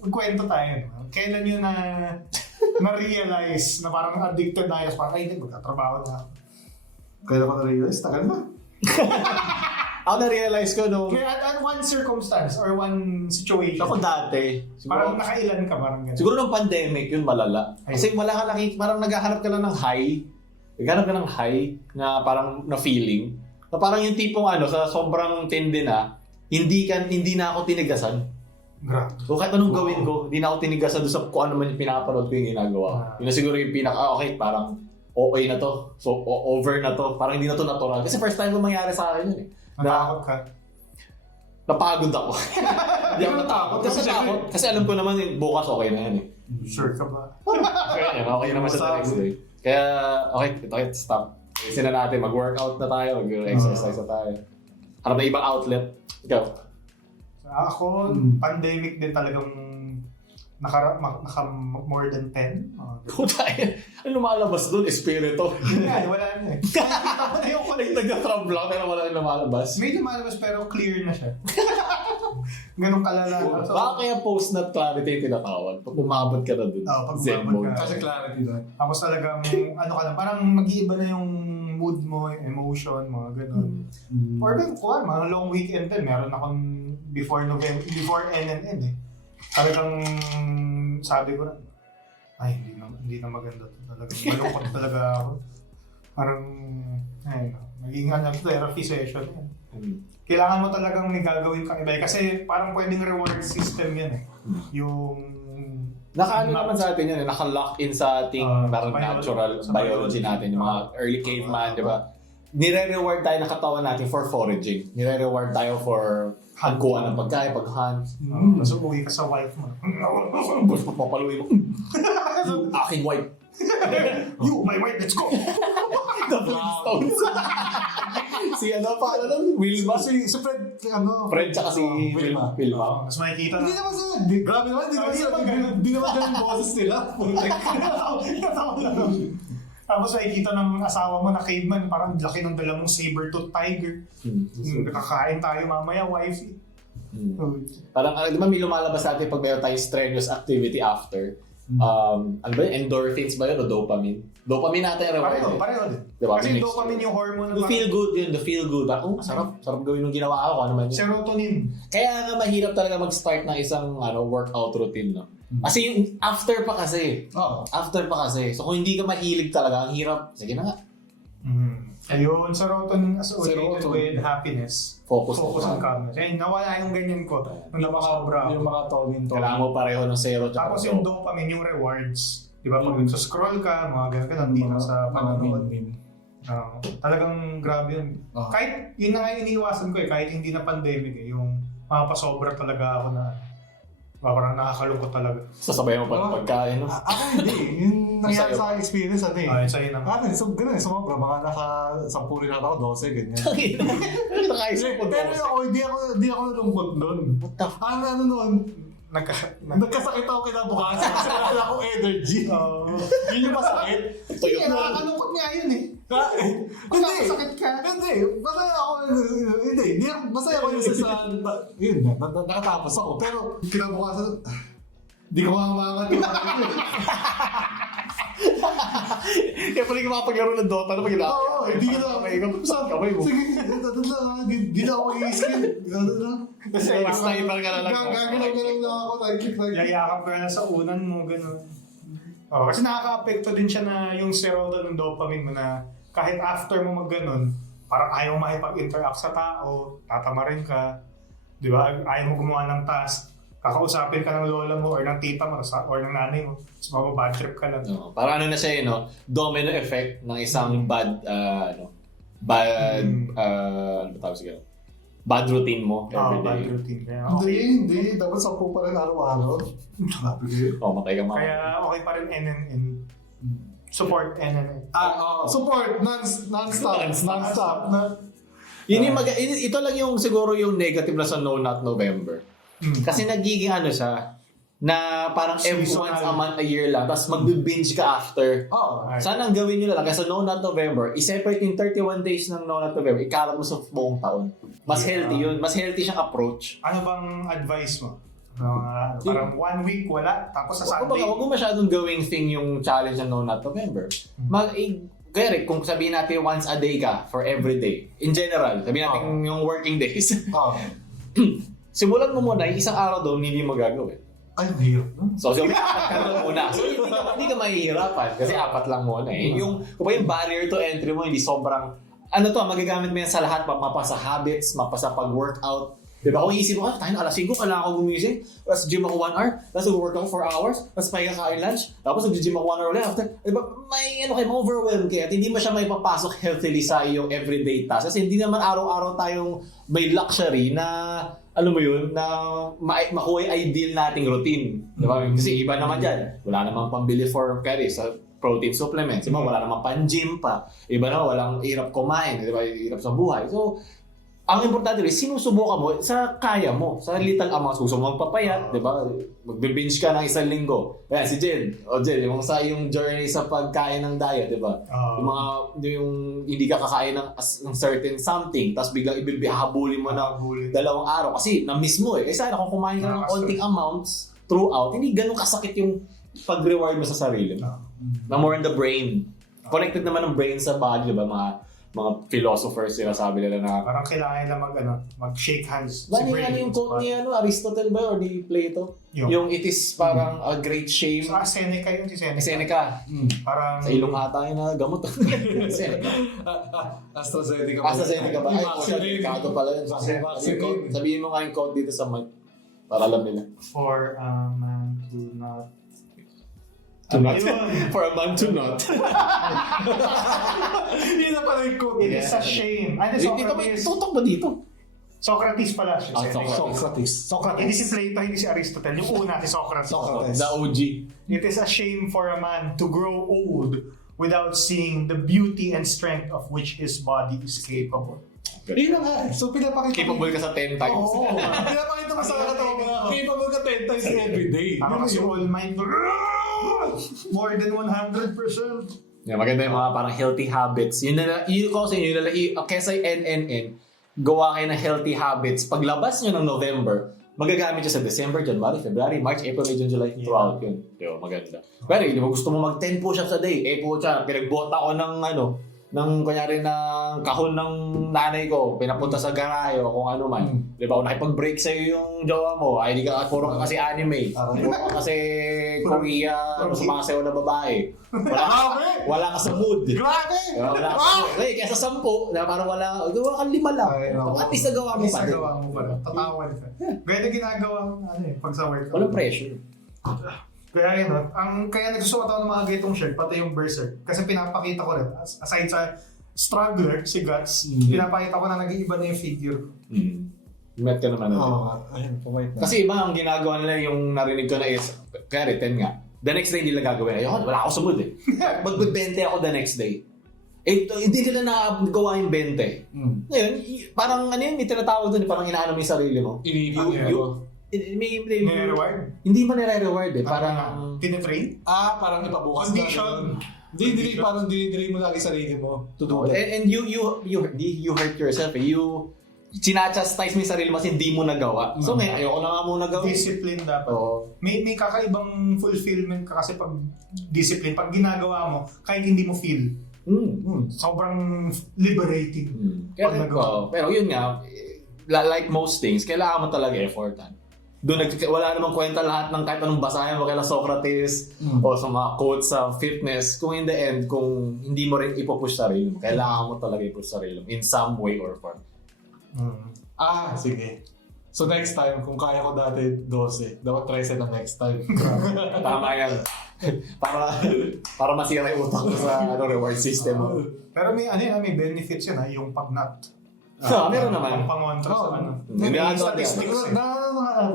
magkwento tayo. No? Kailan yun na-realize na parang addicted na yun? Parang, ay, hindi, magtatrabaho na ako. Kaya ako na-realize, tagal na. Ako na-realize ko nung... Kaya at one circumstance or one situation. Ako dati. Parang nakailan ka, parang gano'n. Siguro nung pandemic, yun malala. Kasi wala ka lang, parang naghahanap ka lang ng high. Naghahanap ka ng high na parang na feeling. Na parang yung tipong sa sobrang tindi na, hindi na ako tinigasan. Grabe. So kahit anong gawin ko, hindi na ako tinigasan doon sa kung ano man yung pinapanood ko yung ginagawa. Yun na siguro yung okay, parang okay na to. So over na to. Parang hindi na to natural. Kasi first time ko mangyari sa akin yun eh. Natakot ka? Napagod ako. Hindi ako natakot. Kasi alam ko naman bukas okay na yan eh. Sure ka ba? Okay naman siya sa next day. Kaya, okay, stop. Kasi na natin, mag-workout na tayo, mag-exercise na tayo. Hanap na ibang outlet. Ikaw? Ako, pandemic din talagang naka more than 10. Puta ano lumalabas doon? Espiritu. Wala na eh. Ayaw ko lang nag-trump lang, pero wala yung lumalabas. May lumalabas pero clear na siya. Ganun kalala. So, Baka kaya post-nut clarity yung tinatawag. Pag umabot ka na doon. pag Zen umabot mode. ka. Kasi clarity na. Tapos talagang, ka lang, parang mag-iiba na yung mood mo, yung emotion, mga ganun. Or then, mga long weekend din, meron akong before NNN eh. Talagang sabi ko na, ay, hindi na maganda to talaga. Malungkot talaga ako. Parang, naging therapy session yan. Kailangan mo talagang may gagawin kang iba. Kasi parang pwedeng reward system yan eh. Yung... Naka-ano naman sa atin yan, naka-lock in sa ating parang natural biology natin, yung mga early caveman, di ba? Nire-reward tayo ng katawan natin for foraging. Nire-reward tayo for hagkuhan ng pagkain, pag-hunt. Tapos umuwi ka sa wife mo. Tapos papaluin mo. Yung aking wife. You, my wife, let's go! The Flintstones. Si Wilma. Si Fred, Fred tsaka si Wilma. Mas makikita na. Hindi naman sila. Grabe naman, hindi naman ganun boses nila. Tapos makikita ng asawa mo na caveman, parang laki ng dala mong saber-tooth tiger. Kakain tayo mamaya, wifey. Parang, di ba may lumalabas natin pag mayroon tayong strenuous activity after? Ano ba yun? Endorphins ba yun o dopamine? Dopamine natin yung reward. Pareho din. Diba? Kasi dopamine yung hormone The feel good yun, the feel good. Sarap gawin yung ginawa ko, ano man yun. Serotonin. Kaya nga mahirap talaga mag-start ng isang workout routine, no? Kasi yung after pa kasi. After pa kasi. So kung hindi ka mahilig talaga, ang hirap. Sige na nga. Ayun, serotonin associated with happiness. Focus on calmness. Ayun, nawala yung ganyan ko. Nung napaka-obra. Yung mga tawagin to. Kailangan mo pareho ng zero. Tapos yung dopamine, yung rewards. Di ba? Pag scroll ka, mga ganun, hindi na sa panonood. Talagang grabe yun. Kahit, yun na nga yung iniiwasan ko kahit hindi na pandemic yung mapasobra talaga ako na parang nakakalungkot talaga. Sasabayan mo pa pagkain, no? Ako hindi. Yung nangyari sa experience, Sa'yo naman. Ganun, sumobra. Mga nasa 10 rin ako, 12, ganyan. Nakaisip po Pero ako, hindi ako nalungkot nun. What the fuck? Ano nun? Nagkasakit ako kinabukasan kasi wala akong energy. Yun yung masakit. Tuyot mo. Nakakalungkot nga yun eh. Hindi. Sakit ka. Hindi. Masaya ako. Hindi. Masaya ako yung sa... Yun, nakatapos ako. Pero kinabukasan, di ko makamangat yung Kaya pala yung makapaglaro ng Dota na pag ina. Oo, hindi ka na. Saan kamay mo? Sige, hindi na ako i-skin. Kasi sniper ka na lang. Gagalaw lang ako. Yayakap ka na sa unan mo, gano'n. Kasi nakaka-apekto din siya na yung serotonin ng dopamine mo na kahit after mo mag-ganon, parang ayaw makipag-interact sa tao, tatamarin ka, di ba? Ayaw mo gumawa ng task, kakausapin ka ng lola mo or ng tita mo or ng nanay mo, so mababad trip ka lang. No, parang ano na siya domino effect ng isang bad, ano ba tawag siguro? bad routine mo every Bad day. routine. Kaya Hindi. Dapat 10 pa rin araw-araw. Grabe kayo. Matay ka mga. Kaya okay pa rin NNN. Support NNN. Support. Non-stop. Non-stop. Ito lang yung siguro yung negative na sa No Not November. Kasi nagiging ano siya, na parang every Seasonal. once a month, a year lang, tapos mag-binge ka after. Sana ang gawin nyo lang, kasi No Not November, i-separate yung 31 days ng No Not November, ikalat mo sa buong taon. Mas healthy yun, mas healthy siyang approach. Ano bang advice mo? Parang 1 week wala, tapos sa Sunday. Huwag mo masyadong gawing thing yung challenge ng No Not November. Kaya kung sabihin natin once a day ka for every day, in general, sabihin natin yung working days, simulan mo muna, yung isang araw doon, hindi mo gagawin. Ay, hirap na. So, apat ka lang muna. So, hindi ka mahihirapan kasi 4 lang muna eh. Yung barrier to entry mo, hindi sobrang, magagamit mo yan sa lahat, mapa sa habits, mapa sa pag-workout. Diba? Kung iisip mo, tayo na alas 5, kailangan ko gumising, tapos gym ako 1 hour, tapos mag-work ako 4 hours, tapos pahinga kain lunch, tapos nag-gym ako 1 hour ulit after. Diba? May ma-overwhelm kaya at hindi mo siya may papasok healthily sa iyong everyday task. Kasi hindi naman araw-araw tayong may luxury na alam mo yun, na makuha yung ideal nating routine. Diba? Kasi iba naman dyan. Wala namang pambili for sa protein supplements. Iba, wala namang pan-gym pa. Iba na, walang hirap kumain. Diba? Hirap sa buhay. So, ang importante rin, sinusubukan mo sa kaya mo, sa little amounts. Gusto mo magpapayat, di ba? Magbe-binge ka ng 1 linggo. Kaya si Jen, yung journey sa pagkain ng diet, di ba? Yung hindi ka kakain ng certain something, tapos biglang ibibihabulin mo ng 2 araw. Kasi na-miss mo eh. Sana kung kumain ka ng konting amounts throughout, hindi ganun kasakit yung pag-reward mo sa sarili mo. Na more in the brain. Connected naman ang brain sa body, di ba? Mga philosophers sila sabi nila na Parang kailangan nila mag-shake hands. ano yung quote ni Aristotle ba or ni Plato? Yung it is parang a great shame. Seneca yun, si Seneca. Seneca. Parang Sa ilong ata yun na gamot. Seneca. AstraZeneca ba? Ay, kato pala yun. Sabihin mo nga yung quote dito sa mic para alam nila. For a man to not For a man to not. Yun na pala yung quote. It is a shame. Tutok ba dito? Socrates pala siya. Socrates. Hindi si Plato, hindi si Aristotle. Yung una si Socrates. The OG. It is a shame for a man to grow old without seeing the beauty and strength of which his body is capable. Yun na nga eh. So pinapakita Capable ka sa 10 times. Oo. Pinapakita mo sa katawa mo na capable ka 10 times every day. Parang si All Might. More than 100%. Yeah, maganda yung mga parang healthy habits. Yun kesa NNN, gawa kayo ng healthy habits. Paglabas nyo ng November, magagamit nyo sa December, January, February, March, April, May, June, July, throughout yun. Diba, maganda. Pero hindi mo gusto mo mag 10 push-ups a day. Pinagbota ko ng kunyari ng kahon ng nanay ko, pinapunta sa garahe o kung ano man. Di ba? Kung nakipag-break sa'yo yung jowa mo, ay di ka, puro ka kasi anime. Puro ka kasi Korea, sumasayaw na babae. Wala ka sa mood. Grabe! Wala ka sa mood. Kaya sa 10, na parang gawa ka 5 lang. At least nagawa mo pa rin. Tatawan ka. Gaya na ginagawa mo pag sa work. Walang pressure. Kaya yun, kaya nagsusuot ako ng mga ganitong shirt, pati yung Berserk. Kasi pinapakita ko rin, aside sa struggler, si Guts, pinapakita ko na nag-iiba na yung figure. Met ka naman. Ayun, pumayit na. Kasi iba ang ginagawa nila yung narinig ko na is, kaya 10 nga. The next day hindi nila gagawin. Ayun, wala ako sa mood eh. Mag-20 ako the next day. Hindi nila nakagawa yung 20. Ngayon, parang may tinatawag doon, parang inaano mo yung sarili mo. Nire-reward? Hindi mo nire-reward eh. Parang tinitrain? Parang ipabukas Condition. Hindi, parang dinidiri mo lagi sarili mo to do that. And you hurt yourself eh. You sinachastise mo yung sarili mo kasi hindi mo nagawa. So ayoko na nga muna gawin. Discipline dapat. May kakaibang fulfillment ka kasi pag discipline, pag ginagawa mo, kahit hindi mo feel. Sobrang liberating. Pag nagawa. Pero yun nga, like most things, kailangan mo talaga effortan. Doon wala namang kwenta lahat ng kahit anong basahin mo kay Socrates o sa mga quotes sa fitness. Kung in the end, kung hindi mo rin ipupush sarili mo, kailangan mo talaga ipush sarili mo in some way or form. Sige. So next time, kung kaya ko dati 12, dapat try sa next time. Tama yan. para masira yung utak ko sa reward system mo. Pero may benefits yun yung pag-nut. Meron naman. Pangontra sa ano. Hindi May ano, statistics.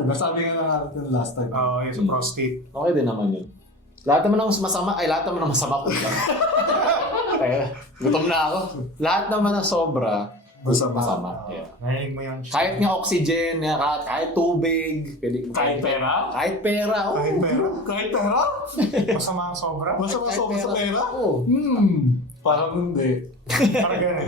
Nasabi nga natin last time. Oo, yung sa prostate. Okay din naman yun. Lahat naman ng masama, lahat naman ng masama ko lang. Kaya, gutom na ako. Lahat naman ng sobra, masama. Yeah. Narinig mo yun. Kahit nga oxygen, kahit tubig, Kahit pera? Kahit pera, oh. Kahit pera. Kahit pera? Masama ang sobra. Masama sobra sa pera? Oo. Parang hindi. Parang ganun.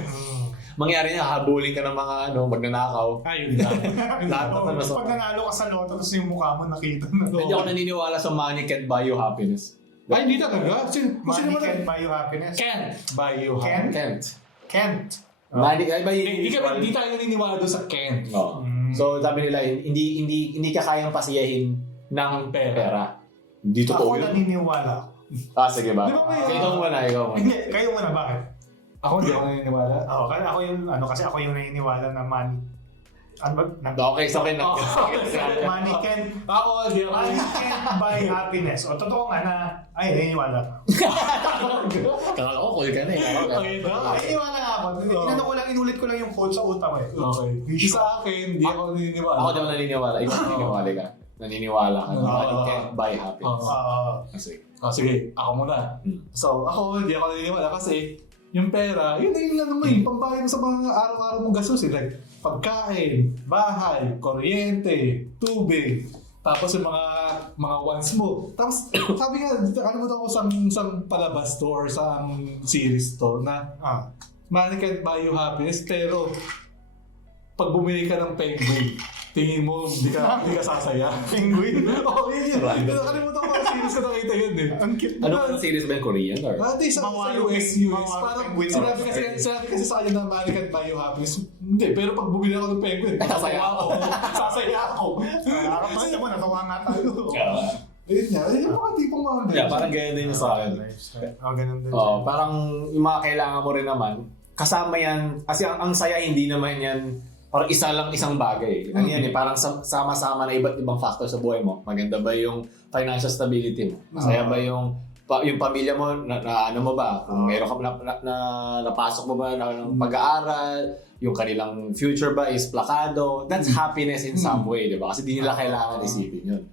Mangyari niya, habulin ka ng mga magnanakaw. Ayun lang. Lahat naman masama. Pag nanalo ka sa loto, tapos yung mukha mo nakita na. Hindi ako naniniwala sa money can't buy you happiness. Ay, hindi talaga. Money can't buy you happiness. Can't buy you Can't? happiness. Can't. Can't. Money can't buy you. Hindi tayo naniniwala doon sa can't. No. So sabi nila, hindi ka kayang pasiyahin ng pera. Hindi totoo Ako yun. naniniwala. Sige ba? Di ba may- Ikaw muna. Hindi, kayo muna, bakit? Ako hindi ako naniniwala. Kasi ako yung naniniwala na money. Ano ba? Okay, sa akin na. Money can't Hindi ako buy happiness. O totoo nga na, naniniwala ka. Kala ko, cool ka na eh. Naniniwala nga ako. Inulit ko lang yung quote sa utak ko eh. Okay. Sa akin, hindi ako naniniwala. Ako naman naniniwala. Ikaw naniniwala ka. Naniniwala ka. Money can't buy happiness. Sige, ako muna. So, ako hindi ako naniniwala kasi yung pera, yun lang naman pambayad mo sa mga araw-araw mong gastos like pagkain, bahay, kuryente, tubig, tapos yung mga wants mo. Tapos sabi nga, kalimutan ko sang palabas to or sang series to na money can't buy you happiness, pero pag bumili ka ng penguin, tingin mo hindi ka sasaya. Penguin? Oo, yun. Kalimutan ko ang series ko nakita yun eh. Ang cute. Ano ba series ba yung Korean or? Dati sa US. Parang sinabi kasi sa kanya na money can't buy you happiness. Hindi, pero pag bumili ako ng penguin, sasaya ako. Kasi mo, natawa nga tayo. Ayun nga, yung mga tipong mga Yeah, parang ganyan din yung sa akin. Ganun din. Parang yung mga kailangan mo rin naman, kasama yan, kasi ang saya hindi naman yan, parang isang bagay. Ano yan parang sama-sama na iba't ibang factor sa buhay mo. Maganda ba yung financial stability mo? Masaya ba yung pamilya mo, na ano mo ba? Kung meron ka napasok mo ba ng pag-aaral, yung kanilang future ba is plakado, that's happiness in some way, di ba? Kasi di nila kailangan isipin yun.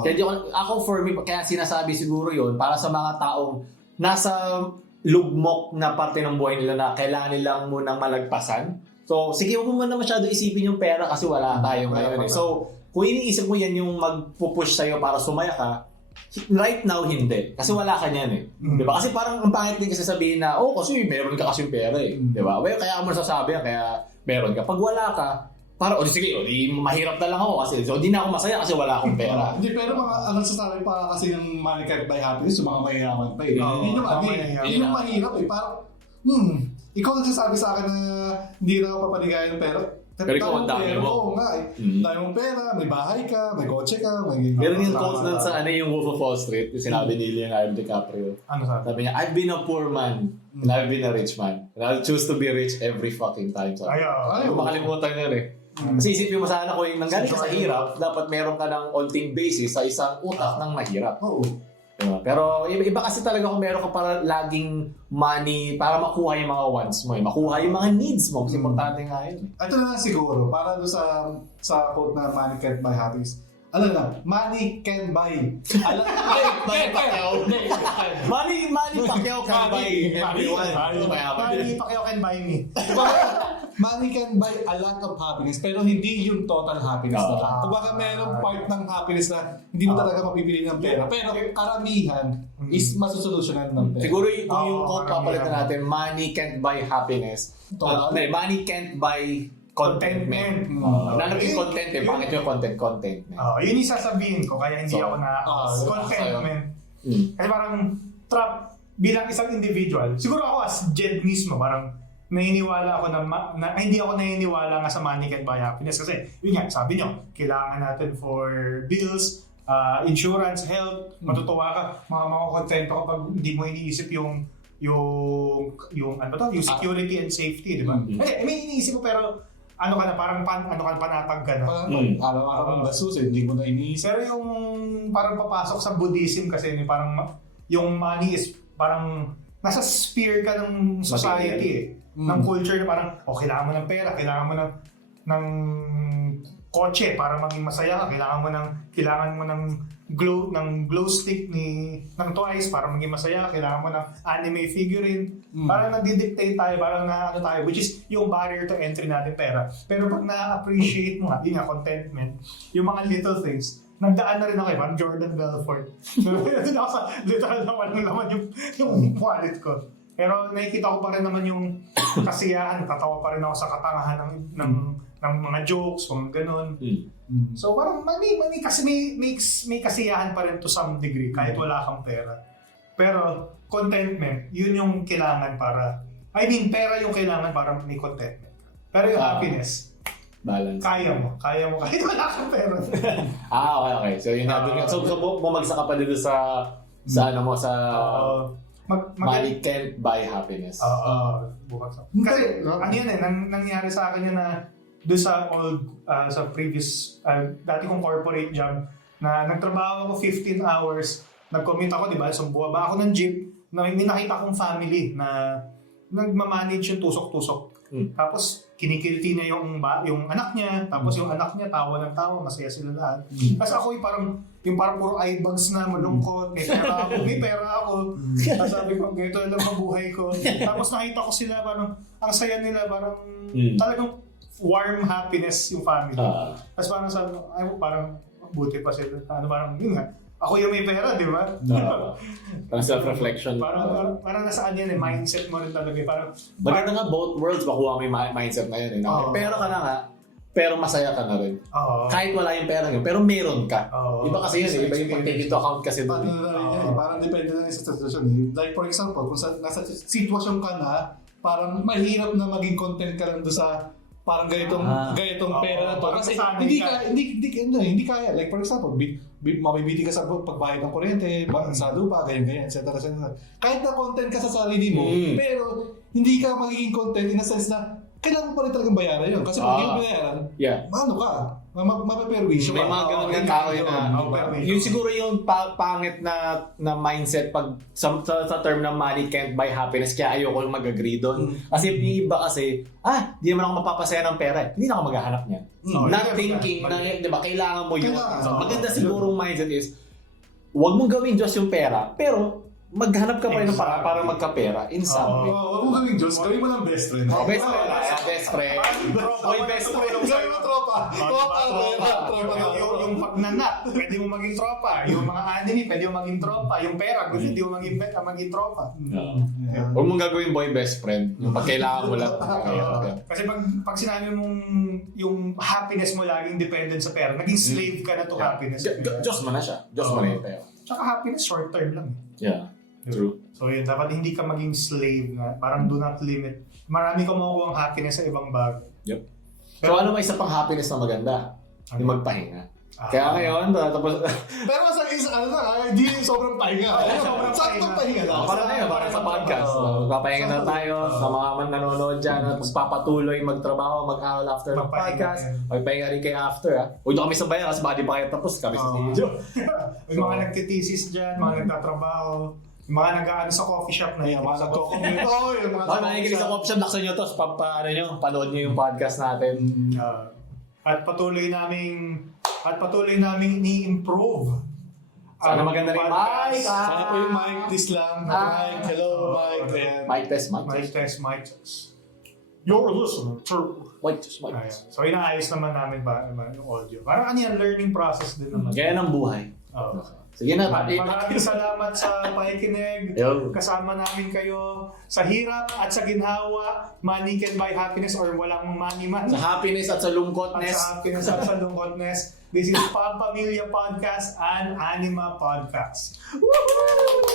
Kaya ako for me, kaya sinasabi siguro yun, para sa mga taong nasa lugmok na parte ng buhay nila na kailangan nilang munang malagpasan. So, sige, huwag mo na masyado isipin yung pera kasi wala tayo ngayon. So, kung iniisip mo yan yung magpupush sa'yo para sumaya ka, right now, hindi. Kasi wala ka niyan eh. Diba? Kasi parang ang pangit din kasi sabihin na, kasi meron ka kasi yung pera eh. Diba? Well, kaya ka mo nasasabi yan, kaya meron ka. Pag wala ka, parang, sige, mahirap na lang ako kasi, so di na ako masaya kasi wala akong pera. Hindi, pero mga nagsasabi pa kasi ng money can't buy happiness, yung mga mayayaman pa eh. Yun yung mahirap eh. Parang, ikaw nagsasabi sa akin na hindi na ako papaligayan ng pera. Pero ikaw ang dami mo. Oo nga eh. Dami mong pera, may bahay ka, may kotse ka, may... Meron yung quote doon sa yung Wolf of Wall Street, yung sinabi ni Leonardo DiCaprio. Ano sabi? Sabi niya, I've been a poor man, and I've been a rich man. And I'll choose to be rich every fucking time. Ayaw. Makalimutan nyo eh. Kasi isipin mo sana kung nanggaling ka sa hirap, dapat meron ka ng onting basis sa isang utak ng mahirap. Oo. Pero iba kasi talaga kung meron ka para laging money para makuha yung mga wants mo, makuha yung mga needs mo. Kasi importante nga yun. Ito na lang siguro, para doon sa quote na money can't buy happiness. Ano na, money can buy. Money Pacquiao can buy everyone. Money Pacquiao can buy me. Money can buy a lot of happiness, pero hindi yung total happiness na lang. Kumbaga merong part ng happiness na hindi mo talaga mapipili ng pera. Pero karamihan is masusolusyonan ng pera. Siguro yung quote papalitan natin, money can't buy happiness. Money can't buy contentment. Nanap yung content eh. Pangit yung content. Yun yung sasabihin ko, kaya hindi ako na contentment. Kasi parang trap bilang isang individual. Siguro ako as Jed mismo, parang naniniwala ako na hindi ako naniniwala nga sa money can buy happiness. Kasi yun nga, sabi nyo, kailangan natin for bills, insurance, health, matutuwa ka, makakontento ka pag hindi mo iniisip yung ano ba to? Yung security and safety, di ba? May iniisip ko pero ano ka na, parang panatag ka na. Araw-araw ng gastos hindi mo na iniisip. Pero yung parang papasok sa Buddhism kasi, parang yung money is parang nasa sphere ka ng society ng culture na parang, kailangan mo ng pera, kailangan mo ng kotse para maging masaya ka, kailangan mo ng glow stick ng Twice para maging masaya ka, kailangan mo ng anime figurine. Parang nagdi-dictate tayo, parang tayo, which is yung barrier to entry natin pera. Pero pag na-appreciate mo yun nga, contentment, yung mga little things, nagdaan na rin ako parang Jordan Belfort. Doon ako sa literal naman yung wallet ko. Pero nakikita ko pa rin naman yung kasiyahan, tatawa pa rin ako sa katangahan ng mga jokes, mga ganun. So parang kasi may kasiyahan pa rin to some degree kahit wala kang pera. Pero contentment, yun yung kailangan pera yung kailangan para may contentment. Pero yung happiness, balance. Kaya mo kahit wala kang pera. Okay. So yun na. So bumagsak ka pa dito sa money can't buy happiness. Bumagsak. Kasi ano yun nangyari sa akin yun na doon sa sa previous dati kong corporate job na nagtrabaho ako 15 hours, nag-commute ako, di ba? So buwaba ako ng jeep, may nakita kong family na nagmamanage yung tusok-tusok. Tapos kinikiliti niya yung anak niya, tapos yung anak niya tawa ng tawa, masaya sila lahat. Tapos ako yung parang puro eye bags na malungkot, may pera ako. Tapos sabi ko, ganito lang mabuhay ko. Tapos nakita ko sila, parang ang saya nila, parang talagang warm happiness yung family. Tapos parang sabi ko, parang buti pa sila. Parang yun nga, ako yung may pera, di ba? Parang self-reflection. Parang nasaan yan mindset mo rin talaga. Maganda nga both worlds makuha mo yung mindset na yun. Pera ka na nga, pero masaya ka na rin. Kahit wala yung pera yun, pero meron ka. Iba kasi yun, iba yung pag-take into account kasi doon. Parang depende na sa sitwasyon. Like for example, kung nasa sitwasyon ka na, parang mahirap na maging content ka lang doon sa parang ganitong pera na to. Kasi hindi kaya. Like for example, mabibiti ka sa pagbayad ng kuryente, sa lupa, ganyan, etc. Kahit na content ka sa sarili mo, pero hindi ka magiging content in a sense na kailangan pa rin talagang bayaran yun. Kasi kung hindi mo bayaran, ano ka? Mapaperwisyo ka. May mga ganun ng tao yun yun siguro yung pangit na mindset pag sa term ng money can't buy happiness, kaya ayoko mag-agree doon. Kasi yung iba kasi, di naman ako mapapasaya ng pera. Hindi na ako maghahanap niyan. Not thinking na, di ba, kailangan mo yun. Maganda sigurong mindset is, huwag mong gawin Diyos yung pera, pero maghanap ka pa rin ng para magkapera in some way. Huwag mo gawing Diyos, gawin mo ng best friend. Best friend. Boy, best friend. Gawin mo tropa. Yung pagnanap, pwede mo maging tropa. Yung mga anime, pwede mo maging tropa. Yung pera, hindi mo maging tropa. Huwag mong gagawin boy best friend. Yung pagkailangan mo lang. Kasi pag sinabi mong yung happiness mo laging dependent sa pera, naging slave ka na to happiness. Diyos mo na siya. Diyos mo na yung pera. Tsaka happiness short term lang. Yeah. True. So yun, dapat hindi ka maging slave na parang do not limit. Marami ka makukuha ang happiness sa ibang bagay. Yep. So ano may isa pang happiness na maganda? Yung magpahinga. Kaya ngayon, tapos... Pero sa hindi sobrang pahinga. Saktong pahinga lang. Para ngayon, para sa podcast. Magpapahinga na tayo sa mga nanonood dyan at magpapatuloy magtrabaho, mag-aral after ng podcast. Magpahinga rin kayo after. Huwag nyo kami sabayan kasi baka di pa kayo tapos kami sa video. Yung mga nagtitesis dyan, mga nagtatrabaho, yung mga nag-aano sa coffee shop na yan, mga nagko-commute. Mga nakikinig sa coffee shop, laksan nyo to. Panood nyo yung podcast natin. At patuloy naming ni-improve. Sana maganda rin mic. Sana po yung mic, please lang. Mic, hello, mic. Mic test. Mic test. You're listening to... Mic test. So inaayos naman namin yung audio. Parang yan, learning process din naman. Kaya ng buhay. Sige na. Maraming salamat sa pakikinig. Kasama namin kayo sa hirap at sa ginhawa. Money can buy happiness or walang money man. Sa happiness at sa lungkotness. This is Pamilya Podcast and Anima Podcast. Woohoo!